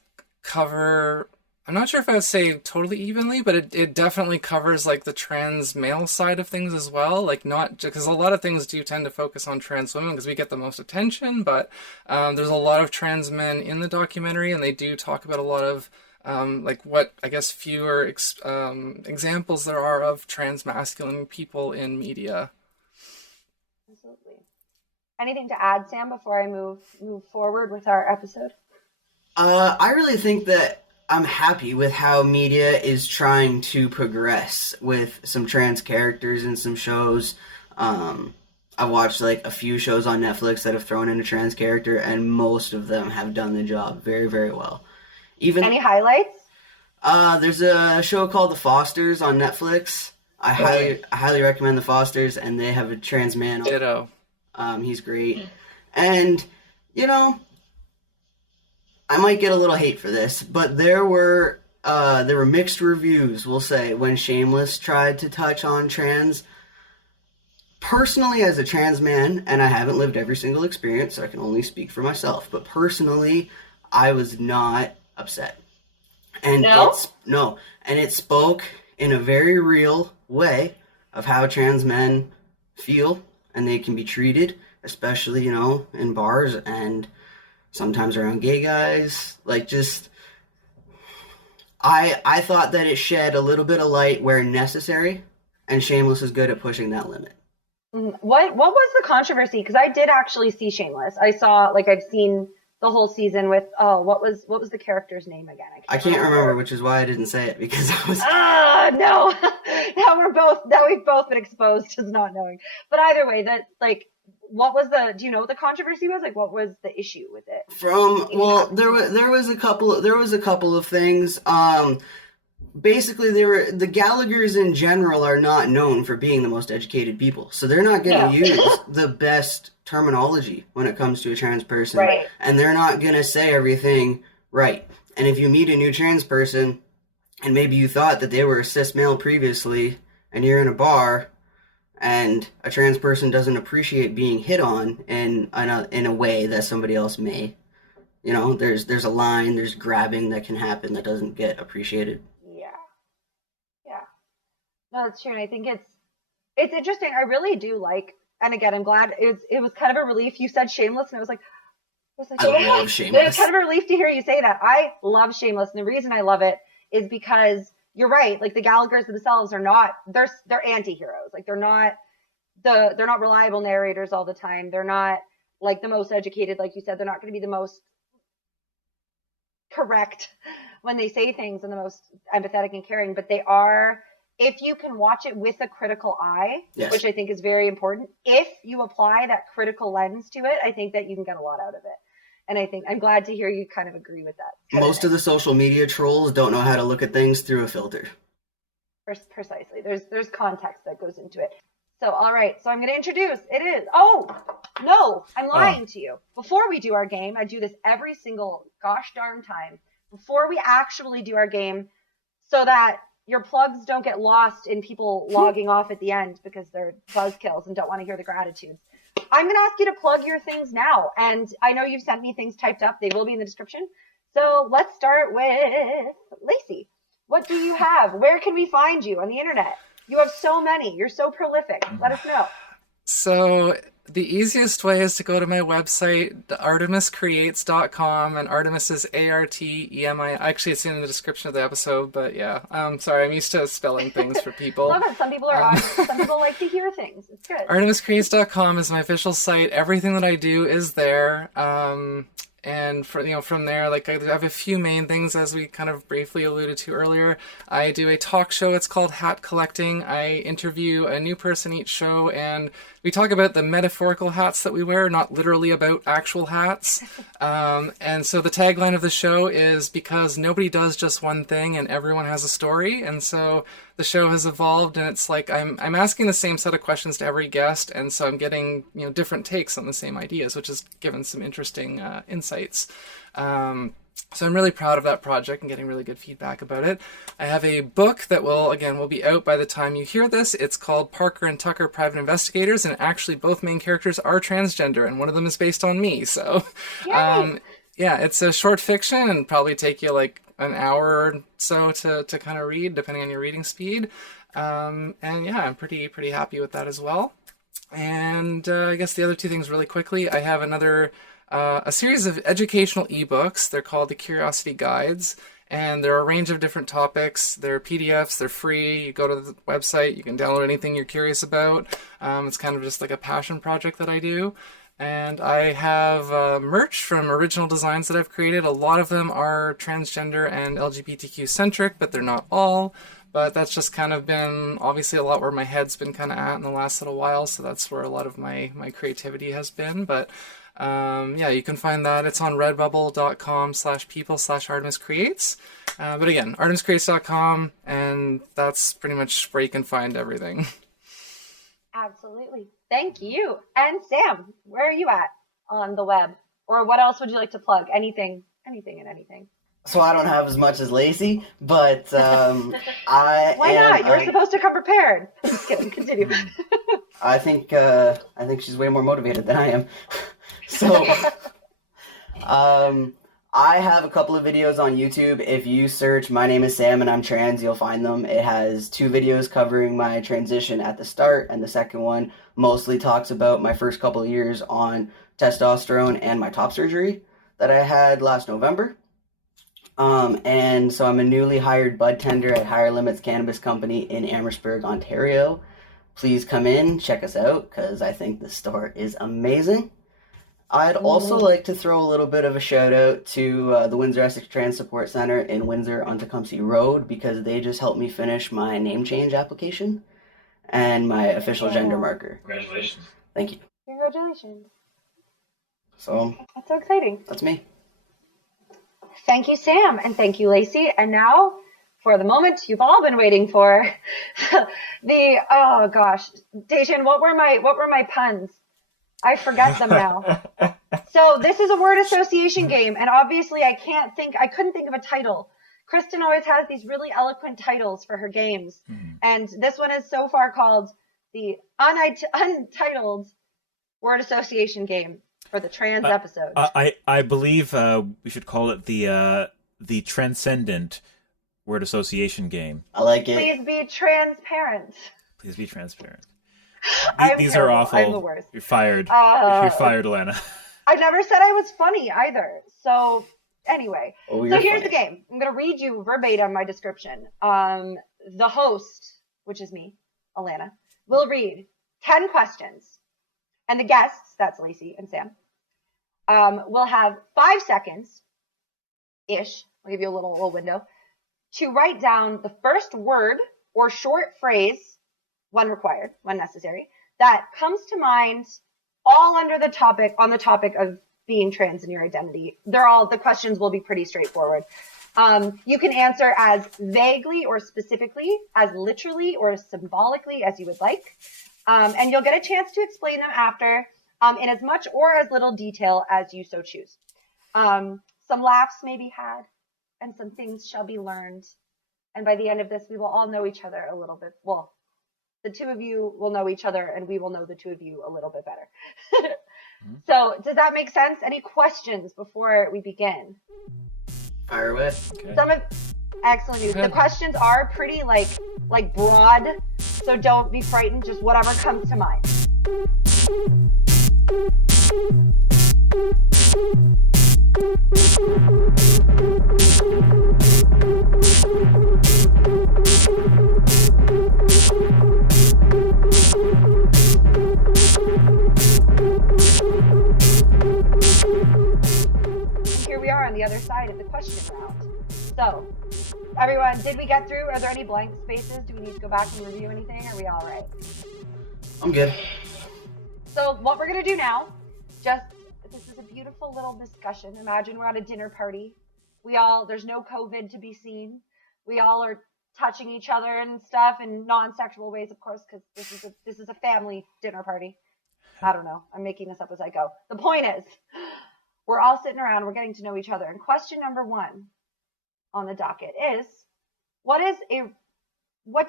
cover, I'm not sure if I would say totally evenly, but it definitely covers like the trans male side of things as well. Like, not because a lot of things do tend to focus on trans women because we get the most attention, but there's a lot of trans men in the documentary, and they do talk about a lot of like what I guess fewer examples there are of trans masculine people in media. Absolutely. Anything to add, Sam, before I move forward with our episode? I really think that I'm happy with how media is trying to progress with some trans characters in some shows. I've watched like a few shows on Netflix that have thrown in a trans character, and most of them have done the job very, very well. Any highlights? There's a show called The Fosters on Netflix. I highly recommend The Fosters, and they have a trans man. Ditto. He's great. And, I might get a little hate for this, but there were mixed reviews, we'll say, when Shameless tried to touch on trans. Personally, as a trans man, and I haven't lived every single experience, so I can only speak for myself, but personally, I was not upset. And it spoke in a very real way of how trans men feel and they can be treated, especially, in bars and sometimes around gay guys. Like, just, I thought that it shed a little bit of light where necessary, and Shameless is good at pushing that limit. What was the controversy? Because I did actually see Shameless. I've seen the whole season with, what was the character's name again? I can't remember, which is why I didn't say it, because I was... No! now we've both been exposed as not knowing. But either way, what was do you know what the controversy was? Like, what was the issue with it? There was a couple of things. Basically, the Gallaghers in general are not known for being the most educated people, so they're not going to use the best terminology when it comes to a trans person, right? And they're not going to say everything Right. And if you meet a new trans person, and maybe you thought that they were a cis male previously, and you're in a bar, and a trans person doesn't appreciate being hit on in a way that somebody else may. You know, there's a line, there's grabbing that can happen that doesn't get appreciated. Yeah. Yeah. No, that's true. And I think it's interesting. I really do like, and again, I'm glad it was kind of a relief. You said Shameless, and I was like, I love Shameless. It's kind of a relief to hear you say that. I love Shameless, and the reason I love it is because you're right. Like, the Gallaghers themselves are not, they're anti-heroes. Like, they're not reliable narrators all the time. They're not like the most educated, like you said. They're not going to be the most correct when they say things and the most empathetic and caring, but they are, if you can watch it with a critical eye, yes, which I think is very important. If you apply that critical lens to it, I think that you can get a lot out of it. And I think I'm glad to hear you kind of agree with that. Most of the social media trolls don't know how to look at things through a filter. Precisely. There's context that goes into it. So, all right. So I'm going to introduce. It is. Oh, no, I'm lying to you. Before we do our game, I do this every single gosh darn time. Before we actually do our game, so that your plugs don't get lost in people logging off at the end because they're buzzkills and don't want to hear the gratitudes. I'm going to ask you to plug your things now. And I know you've sent me things typed up. They will be in the description. So let's start with Lacey. What do you have? Where can we find you on the internet? You have so many. You're so prolific. Let us know. So the easiest way is to go to my website, artemiscreates.com, and Artemis is Artemi. Actually, it's in the description of the episode, but yeah. Sorry, I'm used to spelling things for people. Love it. Some people are honest. Some people like to hear things. It's good. Artemiscreates.com is my official site. Everything that I do is there. And from there, like, I have a few main things, as we kind of briefly alluded to earlier. I do a talk show. It's called Hat Collecting. I interview a new person each show, and we talk about the metaphorical hats that we wear, not literally about actual hats. And so the tagline of the show is, because nobody does just one thing and everyone has a story. And so the show has evolved, and it's like I'm asking the same set of questions to every guest, and so I'm getting different takes on the same ideas, which has given some interesting insights. So I'm really proud of that project and getting really good feedback about it. I have a book that will be out by the time you hear this. It's called Parker and Tucker, Private Investigators, and actually both main characters are transgender, and one of them is based on me. So, yeah, it's a short fiction and probably take you like an hour or so to kind of read, depending on your reading speed. And yeah, I'm pretty happy with that as well. And I guess the other two things really quickly, I have a series of educational ebooks. They're called the Curiosity Guides, and there are a range of different topics. They're PDFs, they're free. You go to the website, you can download anything you're curious about. It's kind of just like a passion project that I do. And I have merch from original designs that I've created. A lot of them are transgender and LGBTQ centric, but they're not all. But that's just kind of been obviously a lot where my head's been kind of at in the last little while. So that's where a lot of my creativity has been. But yeah, you can find that. It's on redbubble.com/people/ArtemisCreates. But again, artemiscreates.com, and that's pretty much where you can find everything. Absolutely. Thank you. And Sam, where are you at on the web? Or what else would you like to plug? Anything and anything. So I don't have as much as Lacey, but Why not? You're supposed to come prepared. Just kidding. Continue. I think she's way more motivated than I am. So, I have a couple of videos on YouTube. If you search "My name is Sam and I'm trans," you'll find them. It has 2 videos covering my transition at the start, and the second one mostly talks about my first couple of years on testosterone and my top surgery that I had last November. And so I'm a newly hired bud tender at Higher Limits Cannabis Company in Amherstburg, Ontario. Please come in, check us out, because I think the store is amazing. I'd also like to throw a little bit of a shout out to the Windsor Essex Trans Support Center in Windsor on Tecumseh Road, because they just helped me finish my name change application and my official gender marker. Congratulations. Thank you. Congratulations. So That's so exciting. that's me. Thank you, Sam, and thank you, Lacey. And now, for the moment you've all been waiting for, oh gosh, Dayjan, what were my puns? I forget them now. So this is a word association game, and obviously I couldn't think of a title. Kristen always has these really eloquent titles for her games, and this one is so far called the Untitled Word Association Game for the trans episode. I believe we should call it the Transcendent Word Association Game. I like it. Please be transparent. Please be transparent. These are awful. I'm the worst. You're fired. You're fired, Alanna. I never said I was funny either. So anyway, so here's the game. I'm going to read you verbatim my description. The host, which is me, Alanna, will read 10 questions. And the guests, that's Lacey and Sam, will have 5 seconds-ish, I'll give you a little window, to write down the first word or short phrase, when required, when necessary, that comes to mind all on the topic of being trans in your identity. The questions will be pretty straightforward. You can answer as vaguely or specifically, as literally or symbolically as you would like. And you'll get a chance to explain them after in as much or as little detail as you so choose. Some laughs may be had and some things shall be learned. And by the end of this, we will all know each other a little bit. Well, the two of you will know each other and we will know the two of you a little bit better. So does that make sense? Any questions before we begin? Fire away. Okay. Excellent news. The questions are pretty like broad, so don't be frightened. Just whatever comes to mind. Here we are on the other side of the question round. So, everyone, did we get through? Are there any blank spaces? Do we need to go back and review anything? Are we all right? I'm good. So, what we're going to do now, this is a beautiful little discussion. Imagine we're at a dinner party. There's no COVID to be seen. We all are touching each other and stuff in non-sexual ways, of course, because this is a family dinner party. I don't know. I'm making this up as I go. The point is, we're all sitting around, we're getting to know each other. And question number 1 on the docket is, what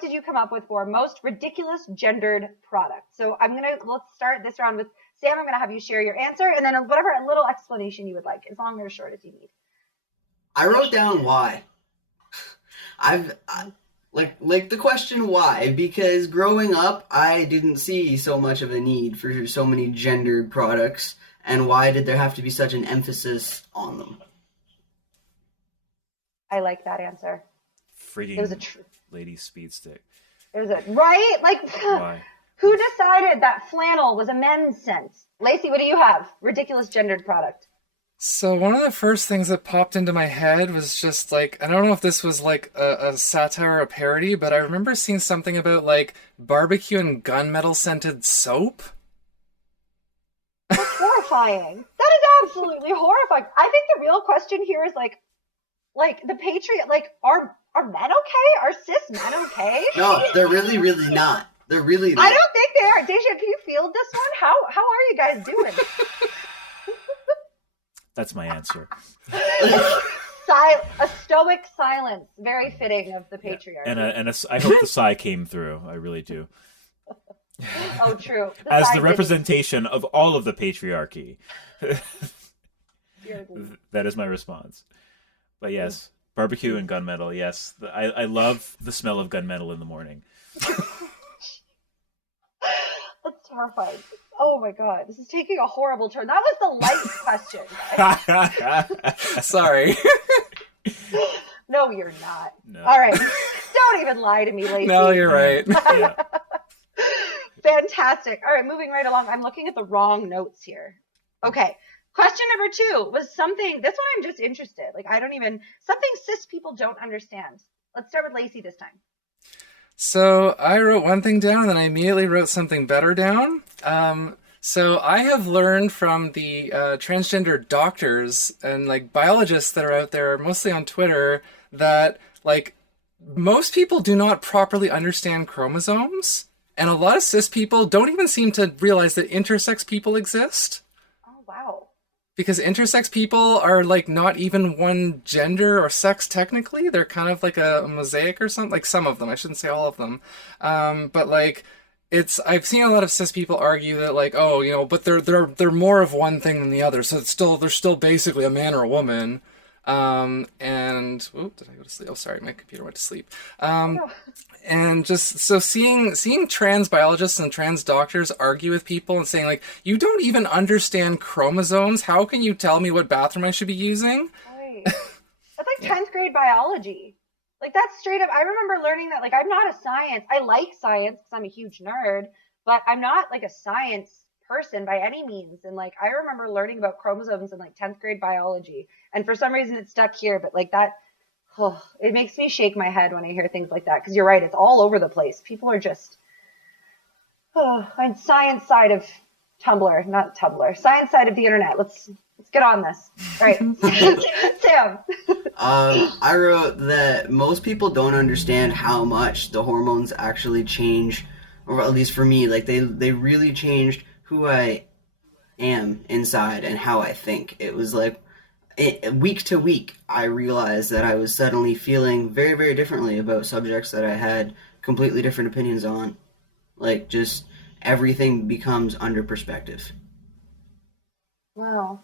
did you come up with for most ridiculous gendered product? So let's start this round with Sam. I'm going to have you share your answer and then whatever little explanation you would like, as long or short as you need. I wrote down why. Like the question why, because growing up, I didn't see so much of a need for so many gendered products, and why did there have to be such an emphasis on them? I like that answer. Freaking lady speed stick. Right? Like, why? Who decided that flannel was a men's scent? Lacey, what do you have? Ridiculous gendered product. So one of the first things that popped into my head was just like, I don't know if this was like a satire or a parody, but I remember seeing something about like barbecue and gunmetal scented soap. That's horrifying. That is absolutely horrifying. I think the real question here is like the patriot, like, are men okay? Are cis men okay? No, they're really, really not. They're really not. I don't think they are. Dayjan, can you field this one? How are you guys doing? That's my answer. A stoic silence, very fitting of the patriarchy. And I hope the sigh came through. I really do. Oh, true. As the representation of all of the patriarchy. That is my response. But yes, barbecue and gunmetal, yes. I love the smell of gunmetal in the morning. That's terrifying. Oh my god, this is taking a horrible turn. That was the light question. Sorry. No, you're not. No. All right. Don't even lie to me, Lacey. No, you're right. Yeah. Fantastic. All right, moving right along. I'm looking at the wrong notes here. Okay. Question number 2 was something, this one I'm just interested. Something cis people don't understand. Let's start with Lacey this time. So I wrote one thing down and then I immediately wrote something better down. So I have learned from the transgender doctors and like biologists that are out there, mostly on Twitter, that like most people do not properly understand chromosomes. And a lot of cis people don't even seem to realize that intersex people exist. Oh, wow. because intersex people are like not even one gender or sex technically. They're kind of like a mosaic or something. Like some of them, I shouldn't say all of them. But like I've seen a lot of cis people argue that like, oh, you know, but they're more of one thing than the other. So they're still basically a man or a woman. And did I go to sleep? Oh, sorry, my computer went to sleep. And just so seeing trans biologists and trans doctors argue with people and saying like, you don't even understand chromosomes. How can you tell me what bathroom I should be using? Right. That's like 10th grade biology. Like that's straight up. I remember learning that. Like I'm not a science. I like science because I'm a huge nerd, but I'm not like a science person by any means. And like I remember learning about chromosomes in like 10th grade biology, and for some reason it stuck here. But like that. Oh, it makes me shake my head when I hear things like that, because you're right, it's all over the place. People are just, on science side of Tumblr, not Tumblr, science side of the internet. Let's get on this. All right, Sam. I wrote that most people don't understand how much the hormones actually change, or at least for me, like they really changed who I am inside and how I think. It was like, week to week, I realized that I was suddenly feeling very, very differently about subjects that I had completely different opinions on. Like, just everything becomes under perspective. Wow.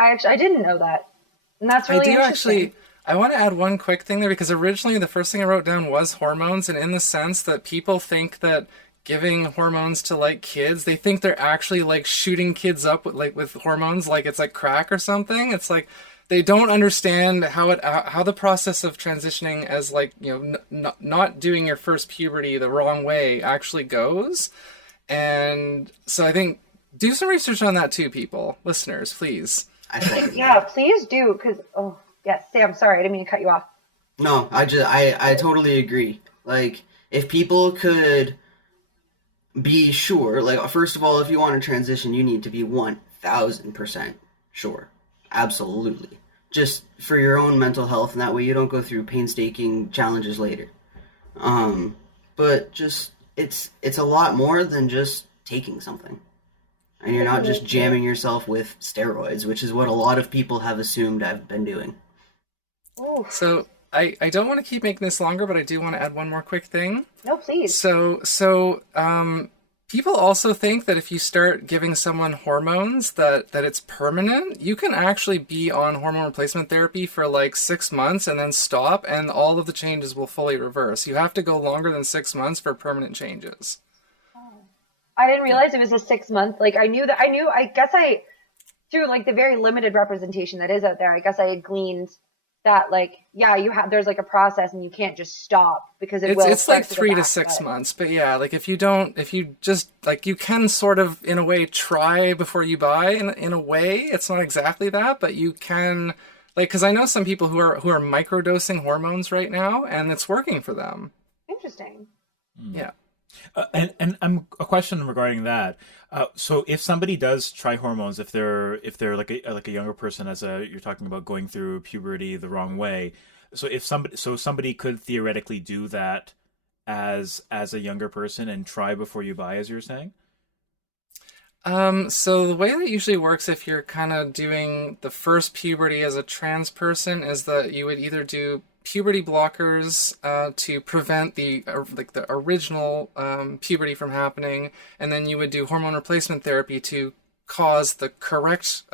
I didn't know that. And that's really interesting. I want to add one quick thing there, because originally the first thing I wrote down was hormones, and in the sense that people think that giving hormones to like kids, they think they're actually like shooting kids up with hormones, like it's like crack or something. It's like they don't understand how the process of transitioning as like, you know, not doing your first puberty the wrong way actually goes. And so I think do some research on that too, people, listeners, please. Yeah, please do, because yes, Sam, sorry, I didn't mean to cut you off. No, I totally agree. Like, if people could be sure, like, first of all, if you want to transition, you need to be 1000% sure. Absolutely. Just for your own mental health, and that way you don't go through painstaking challenges later. But just, it's a lot more than just taking something. And you're not just jamming yourself with steroids, which is what a lot of people have assumed I've been doing. Ooh. So I don't want to keep making this longer, but I do want to add one more quick thing. No, please. So people also think that if you start giving someone hormones that it's permanent. You can actually be on hormone replacement therapy for like 6 months and then stop, and all of the changes will fully reverse. You have to go longer than 6 months for permanent changes. I didn't realize it was a 6 month. Like I guess through like the very limited representation that is out there, I guess I had gleaned that like, yeah, there's like a process and you can't just stop because it's like 3 to 6 months. But yeah, like if you just like, you can sort of in a way try before you buy in a way. It's not exactly that, but you can, like, because I know some people who are microdosing hormones right now and it's working for them. Interesting. Yeah. And I'm a question regarding that. So if somebody does try hormones, if they're like a younger person, you're talking about going through puberty the wrong way. So somebody could theoretically do that as a younger person and try before you buy, as you're saying. So the way that usually works if you're kind of doing the first puberty as a trans person is that you would either do puberty blockers to prevent the original puberty from happening, and then you would do hormone replacement therapy to cause the correct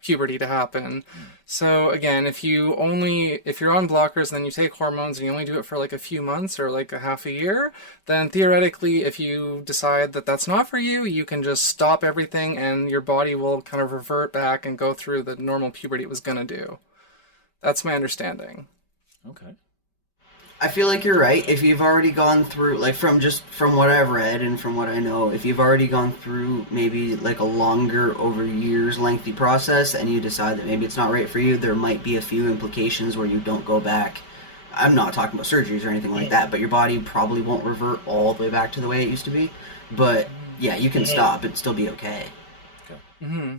puberty to happen. So again, if you're on blockers and then you take hormones and you only do it for like a few months or like a half a year, then theoretically, if you decide that that's not for you, you can just stop everything and your body will kind of revert back and go through the normal puberty it was going to do. That's my understanding. Okay. I feel like you're right. If you've already gone through, like, from what I've read and from what I know, if you've already gone through maybe like a longer, over years lengthy process and you decide that maybe it's not right for you, there might be a few implications where you don't go back. I'm not talking about surgeries or anything like that, but your body probably won't revert all the way back to the way it used to be. But yeah, you can stop and still be okay. Okay. Mm-hmm.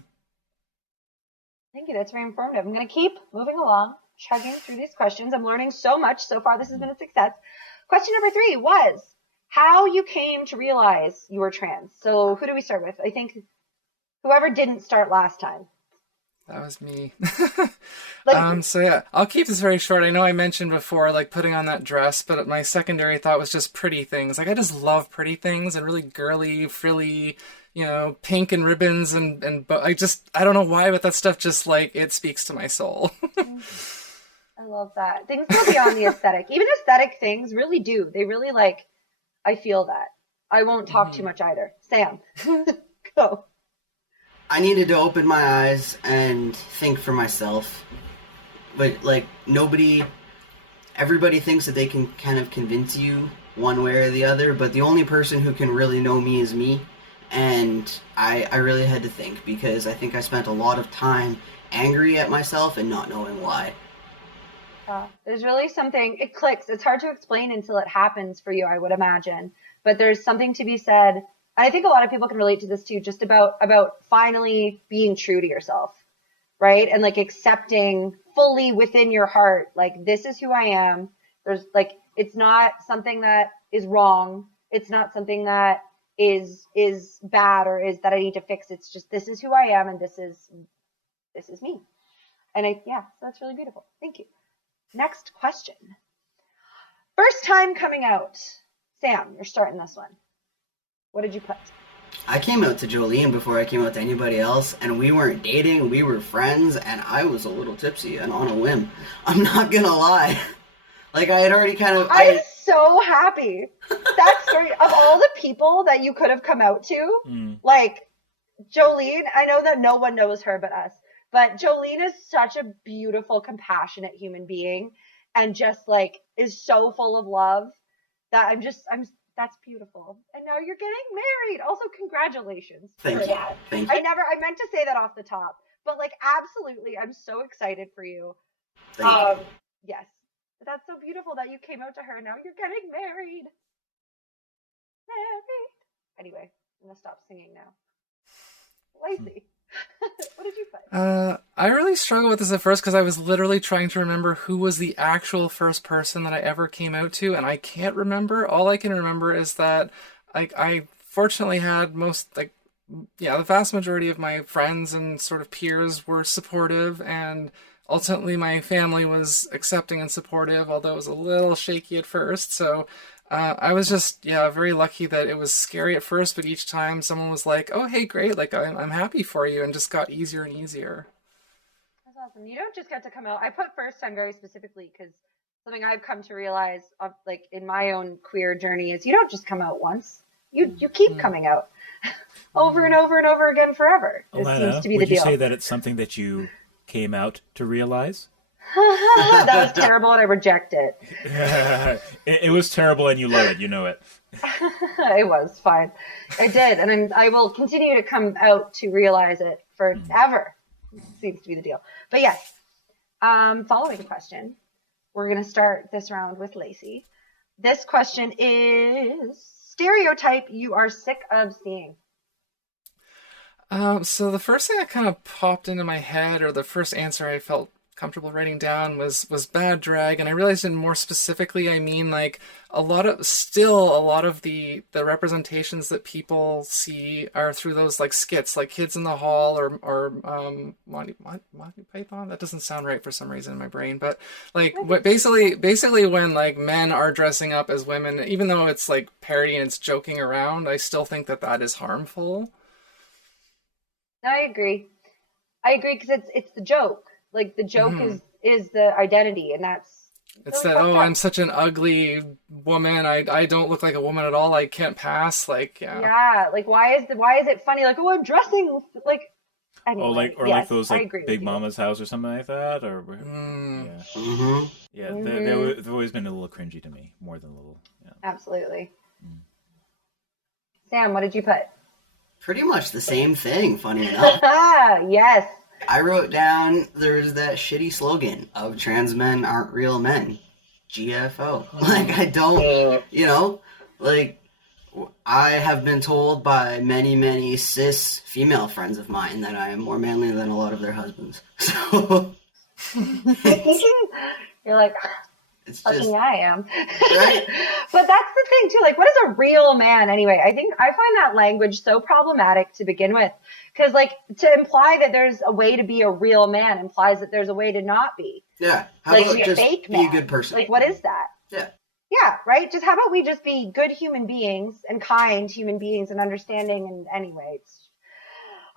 Thank you. That's very informative. I'm going to keep moving along, chugging through these questions. I'm learning so much so far. This has been a success. Question number 3 was how you came to realize you were trans. So who do we start with? I think whoever didn't start last time. That was me. Like, So yeah, I'll keep this very short. I know I mentioned before, like putting on that dress, but my secondary thought was just pretty things. Like I just love pretty things and really girly, frilly, pink and ribbons but I don't know why, but that stuff just like it speaks to my soul. I love that. Things go beyond the aesthetic. Even aesthetic things really do. They really like, I feel that. I won't talk too much either. Sam, go. I needed to open my eyes and think for myself. But, like, everybody thinks that they can kind of convince you one way or the other, but the only person who can really know me is me. And I really had to think, because I think I spent a lot of time angry at myself and not knowing why. There's really something, it clicks. It's hard to explain until it happens for you, I would imagine. But there's something to be said. I think a lot of people can relate to this too, just about finally being true to yourself, right? And like accepting fully within your heart, like, this is who I am. There's like, it's not something that is wrong. It's not something that is bad or is that I need to fix. It's just, this is who I am and this is me. And so that's really beautiful. Thank you. Next question. First time coming out. Sam, you're starting this one. What did you put? I came out to Jolene before I came out to anybody else, and we weren't dating, we were friends, and I was a little tipsy and on a whim. I'm not gonna lie. Like, I had already kind of... I'm so happy. That story, of all the people that you could have come out to, like, Jolene, I know that no one knows her but us, but Jolene is such a beautiful, compassionate human being, and just, like, is so full of love that that's beautiful. And now you're getting married. Also, congratulations. Thank you. Thank you. I meant to say that off the top, but like, absolutely, I'm so excited for you. Thank you. Yes. But that's so beautiful that you came out to her. Now you're getting married. Anyway, I'm going to stop singing now. Lacey, what did you put? I really struggled with this at first because I was literally trying to remember who was the actual first person that I ever came out to, and I can't remember. All I can remember is that I fortunately had the vast majority of my friends and sort of peers were supportive, and ultimately my family was accepting and supportive, although it was a little shaky at first. So I was just, very lucky that it was scary at first, but each time someone was like, oh, hey, great, like, I'm happy for you, and just got easier and easier. That's awesome. You don't just get to come out. I put first time very specifically because something I've come to realize, like, in my own queer journey is you don't just come out once. You keep coming out over and over and over again forever. Alanna, it seems to be would the you deal. say that it's something that you came out to realize? That was terrible and I reject it. It was terrible and you love it. You know it. It was fine. I did. And I will continue to come out to realize it forever. Seems to be the deal. But yes, following question. We're going to start this round with Lacey. This question is stereotype you are sick of seeing. So the first thing that kind of popped into my head, or the first answer I felt comfortable writing down, was bad drag, and I realized more specifically I mean like a lot of the representations that people see are through those like skits, like Kids in the Hall or Monty Python. That doesn't sound right for some reason in my brain, but like basically when like men are dressing up as women, even though it's like parody and it's joking around, I still think that is harmful. I agree because it's the joke. Like, the joke is the identity, and it's that, I'm such an ugly woman. I don't look like a woman at all. I can't pass. Like, yeah. Like, why is it funny? Like, I'm dressing like. Anyway, like those like Big Mama's House or something like that, or they've always been a little cringy to me, more than a little. Yeah. Absolutely. Sam, what did you put? Pretty much the same thing, funny enough. Yes. I wrote down, there's that shitty slogan of trans men aren't real men. GFO. Like, I don't, like, I have been told by many, many cis female friends of mine that I am more manly than a lot of their husbands. So. You're like, It's Fucking just, yeah, I am. right? But that's the thing too. Like, what is a real man anyway? I think I find that language so problematic to begin with. Because like to imply that there's a way to be a real man implies that there's a way to not be. Yeah. How Like about be a just fake be man. a good person? Like, what is that? Yeah. Yeah, right? Just how about we just be good human beings and kind human beings and understanding, and anyway,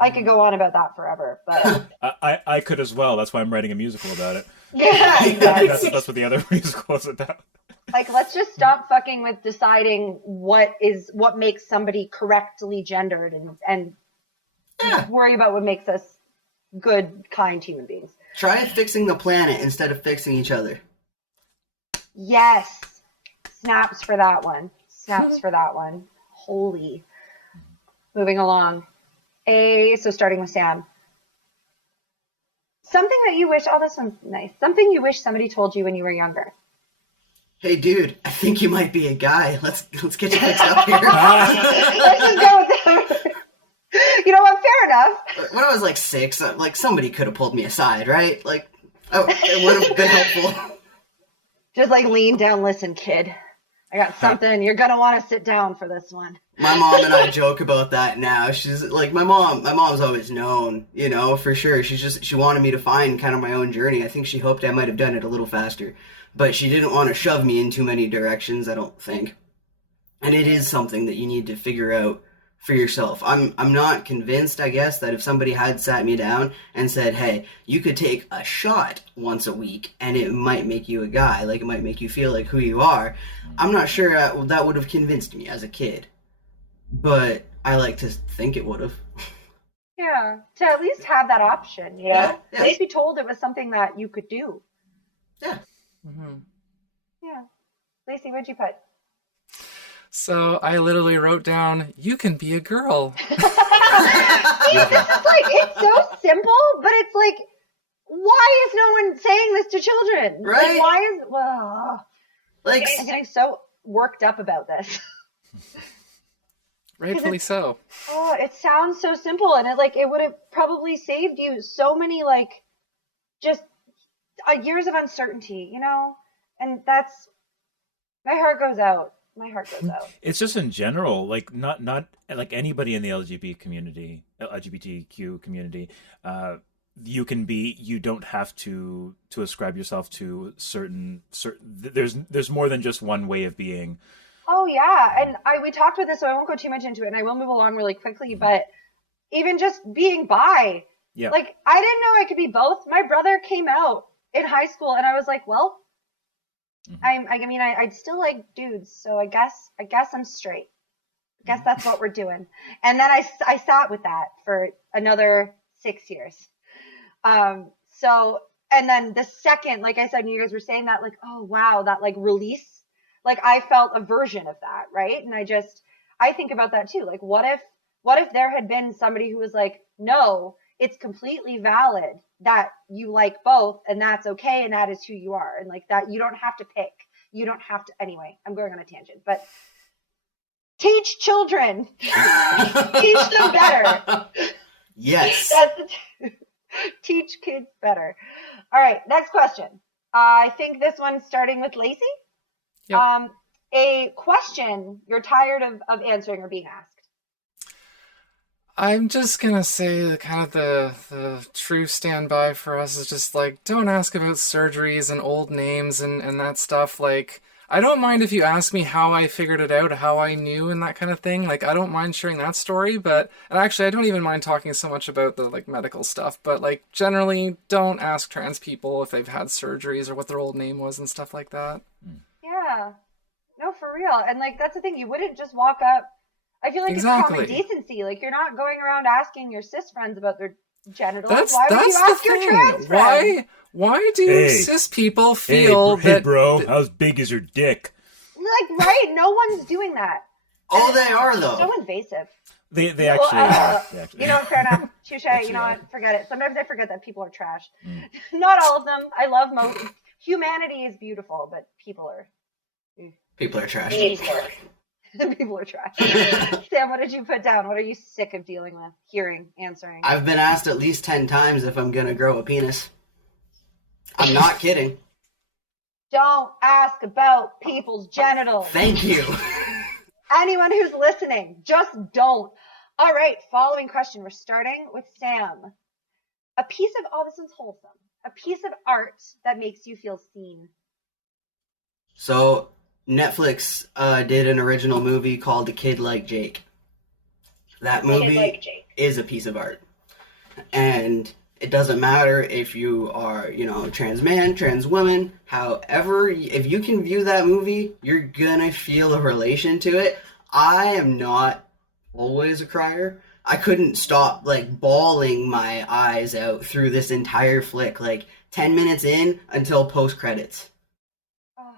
I could go on about that forever, but I could as well. That's why I'm writing a musical about it. yeah, exactly. That's what the other musical is about. Like, let's just stop fucking with deciding what makes somebody correctly gendered and Yeah. worry about what makes us good, kind human beings. Try fixing the planet instead of fixing each other. Yes. Snaps for that one. Snaps for that one. Holy. Moving along. So starting with Sam. Something that you wish, oh, this one's nice. Something you wish somebody told you when you were younger. Hey, dude, I think you might be a guy. Let's get you fixed up here. Let's just go with that. You know what? Fair enough. When I was like 6, like somebody could have pulled me aside, right? Like, it would have been helpful. Just like lean down, listen, kid. I got something. You're gonna want to sit down for this one. My mom and I joke about that now. She's like, my mom's always known, you know, for sure. She wanted me to find kind of my own journey. I think she hoped I might have done it a little faster, but she didn't want to shove me in too many directions, I don't think. And it is something that you need to figure out for yourself. I'm not convinced, I guess, that if somebody had sat me down and said, hey, you could take a shot once a week and it might make you a guy, like it might make you feel like who you are, I'm not sure that would have convinced me as a kid. But I like to think it would have. Yeah, to at least have that option, you know? Yeah. At least be told it was something that you could do. Yeah. Mm-hmm. Yeah. Lacey, what'd you put? So I literally wrote down, you can be a girl. See, this is like, it's so simple, but it's like, why is no one saying this to children? Right? Like, why is, well, Like, I'm getting so worked up about this. Rightfully so. Oh, it sounds so simple, and it would have probably saved you so many just years of uncertainty, you know. And that's my heart goes out. My heart goes out. It's just in general, like not like anybody in the LGBTQ community. You don't have to ascribe yourself to certain. There's more than just one way of being. Oh yeah, and we talked about this, so I won't go too much into it, and I will move along really quickly. But even just being bi, Yeah. like I didn't know I could be both. My brother came out in high school, and I was like, well, I'd still like dudes, so I guess I'm straight. I guess that's what we're doing. And then I sat with that for another 6 years. So, and then the second, like I said, when you guys were saying that, like, oh wow, that like release. Like I felt a version of that, right? And I think about that too. Like what if there had been somebody who was like, no, it's completely valid that you like both and that's okay and that is who you are. And like that you don't have to pick. You don't have to, anyway, I'm going on a tangent, but teach children. Teach them better. yes. Teach kids better. All right, next question. I think this one's starting with Lacey. Yep. A question you're tired of answering or being asked. I'm just gonna say the true standby for us is just like, don't ask about surgeries and old names and that stuff. Like, I don't mind if you ask me how I figured it out, how I knew and that kind of thing. Like, I don't mind sharing that story, and actually I don't even mind talking so much about the like medical stuff, but like generally don't ask trans people if they've had surgeries or what their old name was and stuff like that. Yeah. No, for real. And like that's the thing, you wouldn't just walk up. I feel like Exactly. It's common decency. Like you're not going around asking your cis friends about their genitals. That's Why would you ask the your thing. trans friends? Why do cis people feel hey, that? bro, how big is your dick? Like, right? No one's doing that. Oh, they are It's though. so invasive. They actually are. They actually You know, fair enough. Touche. Actually You know are. what? Forget it. Sometimes I forget that people are trash. Not all of them. I love most. Humanity is beautiful, but people are trash. people are trash. Sam, what did you put down? What are you sick of dealing with? Hearing, answering. I've been asked at least 10 times if I'm gonna grow a penis. I'm not kidding. Don't ask about people's genitals. Thank you. Anyone who's listening, just don't. All right, following question. We're starting with Sam. A piece of, oh, this one's wholesome. A piece of art that makes you feel seen. So Netflix did an original movie called A Kid Like Jake. That movie is a piece of art. And it doesn't matter if you are, trans man, trans woman, however, if you can view that movie, you're gonna feel a relation to it. I am not always a crier. I couldn't stop, bawling my eyes out through this entire flick, 10 minutes in until post-credits. Oh.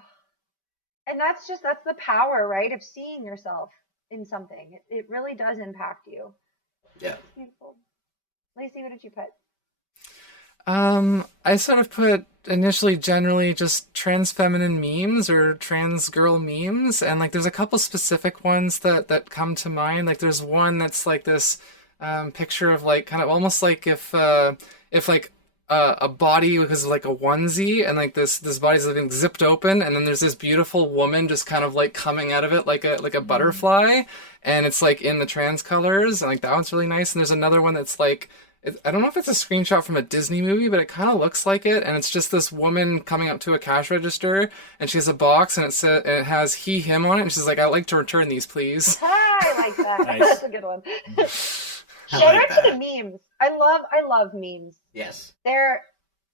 And that's the power, right, of seeing yourself in something. It really does impact you. Yeah. Beautiful. Lacey, what did you put? I sort of put initially generally just trans feminine memes or trans girl memes, and there's a couple specific ones that come to mind. There's one that's this picture of kind of almost like if a body was like a onesie, and this body's zipped open, and then there's this beautiful woman just kind of coming out of it like a butterfly, and it's in the trans colors, and that one's really nice. And there's another one that's I don't know if it's a screenshot from a Disney movie, but it kind of looks like it, and it's just this woman coming up to a cash register, and she has a box, and it has he, him on it, and she's like, "I'd like to return these, please." I like that. Nice. That's a good one. Shout out to the memes. I love memes. Yes. They're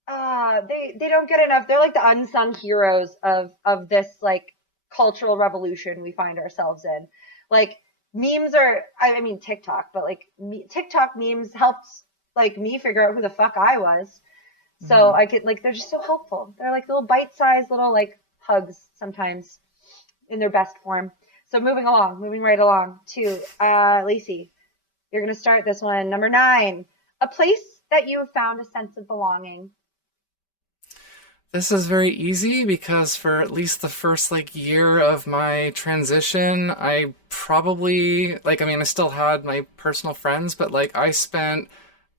they don't get enough. They're the unsung heroes of this cultural revolution we find ourselves in. Memes are, I mean TikTok, but TikTok memes helped me figure out who the fuck I was. So I could they're just so helpful. They're little bite-sized little hugs sometimes in their best form. So moving right along to Lacey. You're going to start this one. Number 9, a place that you have found a sense of belonging. This is very easy because for at least the first year of my transition, I probably I still had my personal friends, but I spent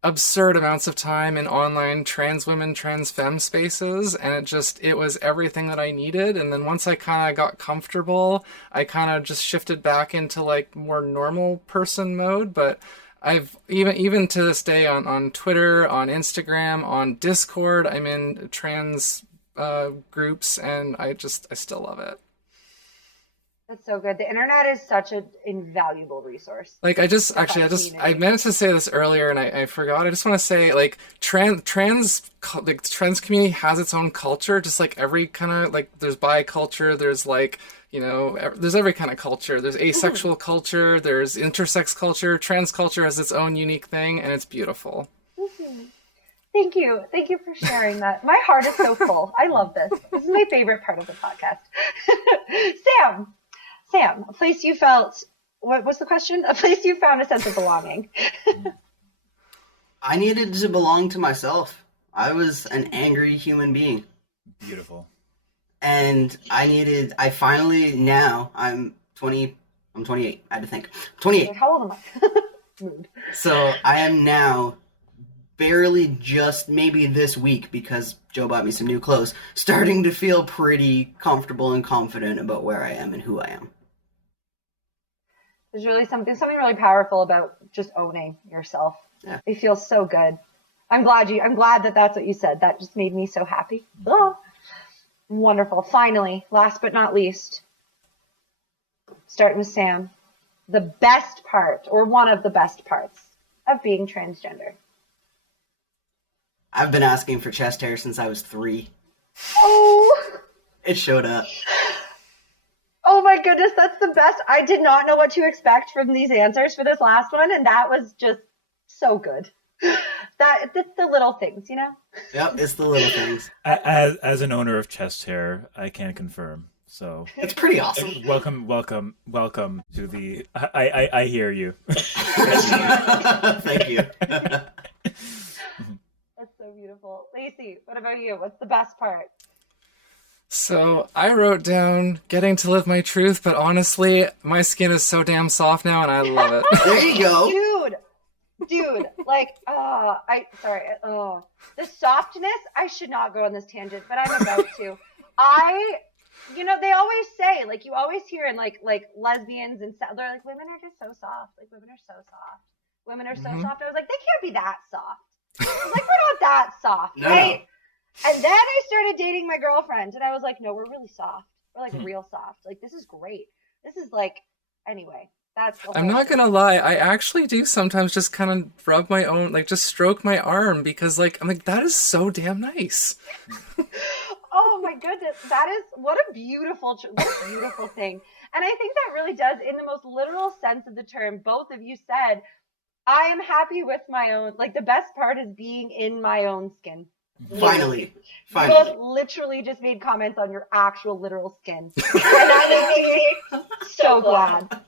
absurd amounts of time in online trans women, trans femme spaces, and it was everything that I needed. And then once I kind of got comfortable, I kind of just shifted back into more normal person mode. But I've even to this day on Twitter, on Instagram, on Discord, I'm in trans groups, and I still love it. That's so good. The internet is such an invaluable resource. I meant to say this earlier and I forgot. I just want to say trans community has its own culture, just every kind of there's bi culture, there's there's every kind of culture. There's asexual culture, there's intersex culture, trans culture has its own unique thing, and it's beautiful. Mm-hmm. Thank you for sharing that. My heart is so full. I love this. This is my favorite part of the podcast. Sam, a place you felt, what's the question? A place you found a sense of belonging. I needed to belong to myself. I was an angry human being. Beautiful. And I finally, now, I'm 28, I had to think. 28. How old am I? So I am now barely just maybe this week, because Joe bought me some new clothes, starting to feel pretty comfortable and confident about where I am and who I am. There's really something really powerful about just owning yourself. Yeah. It feels so good. I'm glad that that's what you said. That just made me so happy. Oh, wonderful. Finally, last but not least, starting with Sam, the best part, or one of the best parts of being transgender. I've been asking for chest hair since I was 3. Oh! It showed up. Oh my goodness, that's the best. I did not know what to expect from these answers for this last one, and that was just so good. It's the little things, Yep, it's the little things. As an owner of chest hair, I can confirm. So it's pretty awesome. Welcome to the. I hear you. Thank you. That's so beautiful. Lacey, what about you? What's the best part? So I wrote down getting to live my truth, but honestly, my skin is so damn soft now, and I love it. There you go. Dude, the softness, I should not go on this tangent, but I'm about to. They always say, like, you always hear in like lesbians and stuff, they're like, women are just so soft. Like, women are so soft. Women are so soft. I was like, they can't be that soft. I was like, we're not that soft, right? No. And then I started dating my girlfriend, and I was like, no, we're really soft. We're like real soft. Like, this is great. This is like, anyway. I'm not gonna lie, I actually do sometimes just kind of rub my own, like just stroke my arm because like, I'm like, that is so damn nice. Oh my goodness, what a beautiful thing. And I think that really does, in the most literal sense of the term, both of you said, I am happy with my own, like the best part is being in my own skin. Finally. You both literally just made comments on your actual literal skin. And that makes me so glad.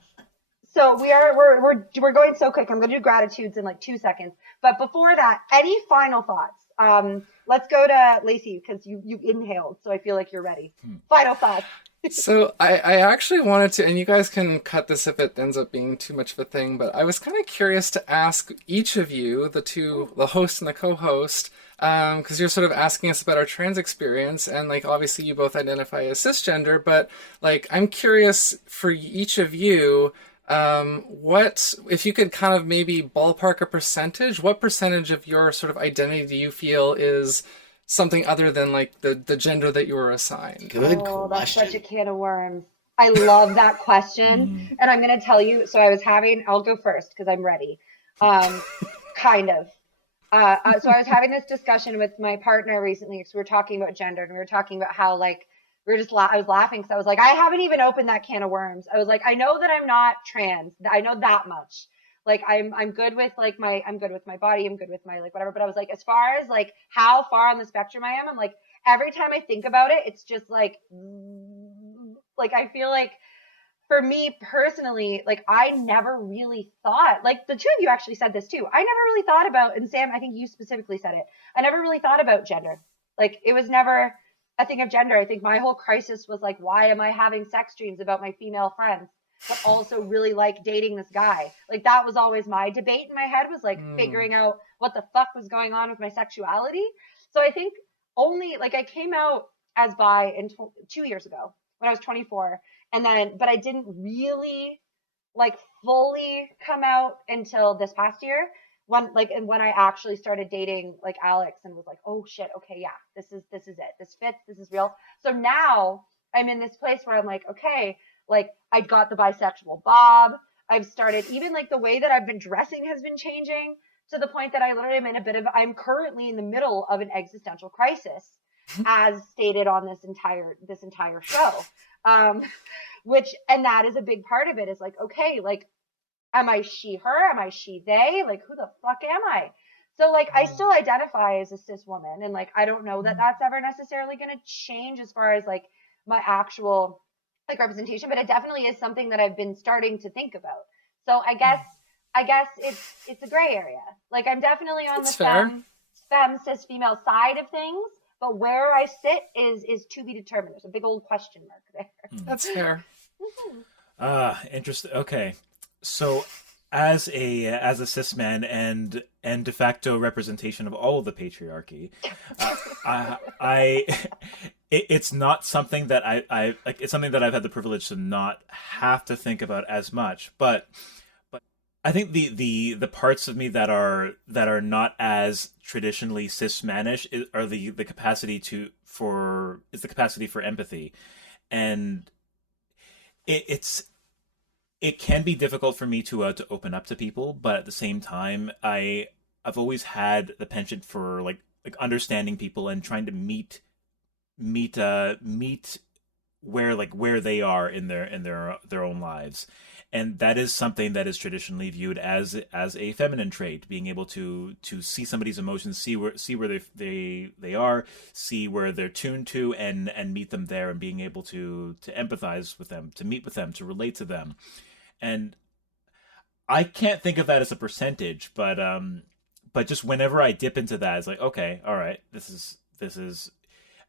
So we're going so quick. I'm going to do gratitudes in like 2 seconds. But before that, any final thoughts? Let's go to Lacey because you inhaled, so I feel like you're ready. Final thoughts. So I actually wanted to, and you guys can cut this if it ends up being too much of a thing, but I was kind of curious to ask each of you, the host and the co-host, because you're sort of asking us about our trans experience, and like obviously you both identify as cisgender, but like I'm curious for each of you, what, if you could kind of maybe ballpark a percentage, what percentage of your sort of identity do you feel is something other than like the gender that you were assigned? Good question. That's such a can of worms. I love that question. And I'm going to tell you, so I'll go first because I'm ready. Kind of. So I was having this discussion with my partner recently because we were talking about gender and we were talking about how like, I was laughing because I was like, I haven't even opened that can of worms. I was like, I know that I'm not trans. I know that much. Like I'm good with like I'm good with my body. I'm good with my like whatever. But I was like, as far as like how far on the spectrum I am, I'm like, every time I think about it, it's just like I feel like for me personally, like I never really thought, like the two of you actually said this too. I never really thought about, and Sam, I think you specifically said it. I never really thought about gender. Like it was never a thing of gender. I think my whole crisis was like, why am I having sex dreams about my female friends, but also really like dating this guy? Like that was always my debate in my head, was like figuring out what the fuck was going on with my sexuality. So I think only like I came out as bi 2 years ago when I was 24, and then but I didn't really like fully come out until this past year when I actually started dating like Alex and was like, oh shit, okay, yeah, this is it, this fits, this is real. So now I'm in this place where I'm like, okay, like I got the bisexual bob. I've started, even like the way that I've been dressing has been changing to the point that I literally am I'm currently in the middle of an existential crisis, as stated on this entire show. And that is a big part of it, is like, okay, like, am I she, her? Am I she, they? Like, who the fuck am I? So like, I still identify as a cis woman, and like, I don't know that that's ever necessarily going to change as far as like my actual like representation, but it definitely is something that I've been starting to think about. So I guess it's a gray area. Like I'm definitely on the femme cis female side of things, but where I sit is to be determined. There's a big old question mark there. That's fair. Interesting. Okay. So as a cis man and de facto representation of all of the patriarchy, it's not something that I like. It's something that I've had the privilege to not have to think about as much, but I think the parts of me that are not as traditionally cis-manish are the capacity for empathy, and it can be difficult for me to open up to people, but at the same time, I've always had the penchant for like understanding people and trying to meet where they are in their own lives. And that is something that is traditionally viewed as a feminine trait, being able to see somebody's emotions, see where they are, see where they're tuned to, and meet them there, and being able to empathize with them, to meet with them, to relate to them. And I can't think of that as a percentage, but just whenever I dip into that, it's like, okay, all right, this is.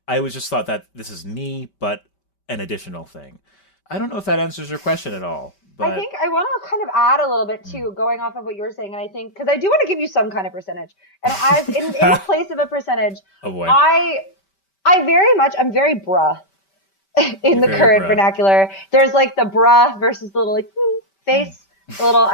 I always just thought that this is me, but an additional thing. I don't know if that answers your question at all. But... I think I want to kind of add a little bit too, going off of what you were saying. And I think, because I do want to give you some kind of percentage, and in place of a percentage, oh boy. I'm very bruh. in You're the very current bruh. vernacular. There's like the bruh versus the little like face, the little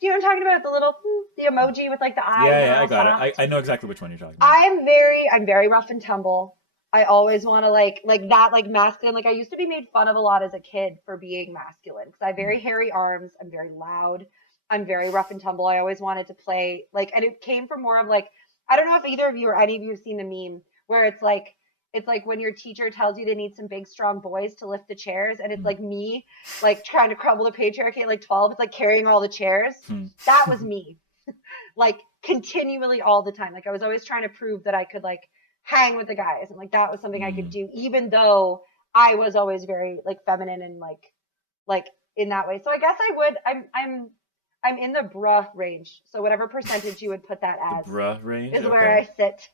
you know what I'm talking about? The little the emoji with like the eyes that are Yeah, I all got it. soft. I know exactly which one you're talking about. I'm very rough and tumble. I always want to like that like masculine. Like I used to be made fun of a lot as a kid for being masculine because I have very hairy arms. I'm very loud. I'm very rough and tumble. I always wanted to play like, and it came from more of like I don't know if either of you or any of you have seen the meme where it's like when your teacher tells you they need some big strong boys to lift the chairs, and it's like me like trying to crumble the patriarchy at like 12. It's like carrying all the chairs. That was me, like continually all the time. Like I was always trying to prove that I could like hang with the guys, and like that was something I could do, even though I was always very like feminine and like in that way. So I guess I would. I'm in the bruh range. So whatever percentage you would put that The as bruh range? is where I sit.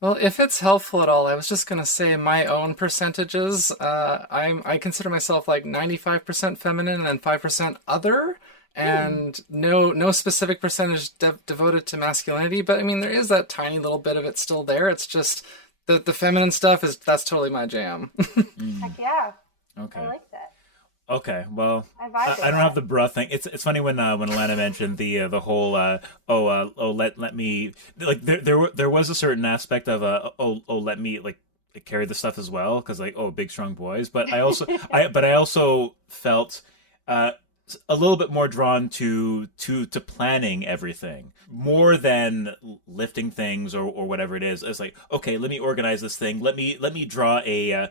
Well, if it's helpful at all, I was just gonna say my own percentages. I consider myself like 95% feminine and 5% other, and no specific percentage devoted to masculinity. But I mean, there is that tiny little bit of it still there. It's just the feminine stuff that's totally my jam. Heck yeah. Okay. I like that. Okay, well, I vibe I with don't that. have the bruh thing. It's funny when Alanna mentioned the whole let me like there was a certain aspect of let me like carry the stuff as well, because like big strong boys, but I also I also felt a little bit more drawn to planning everything more than lifting things or whatever it is. It's like, okay, let me organize this thing. Let me draw a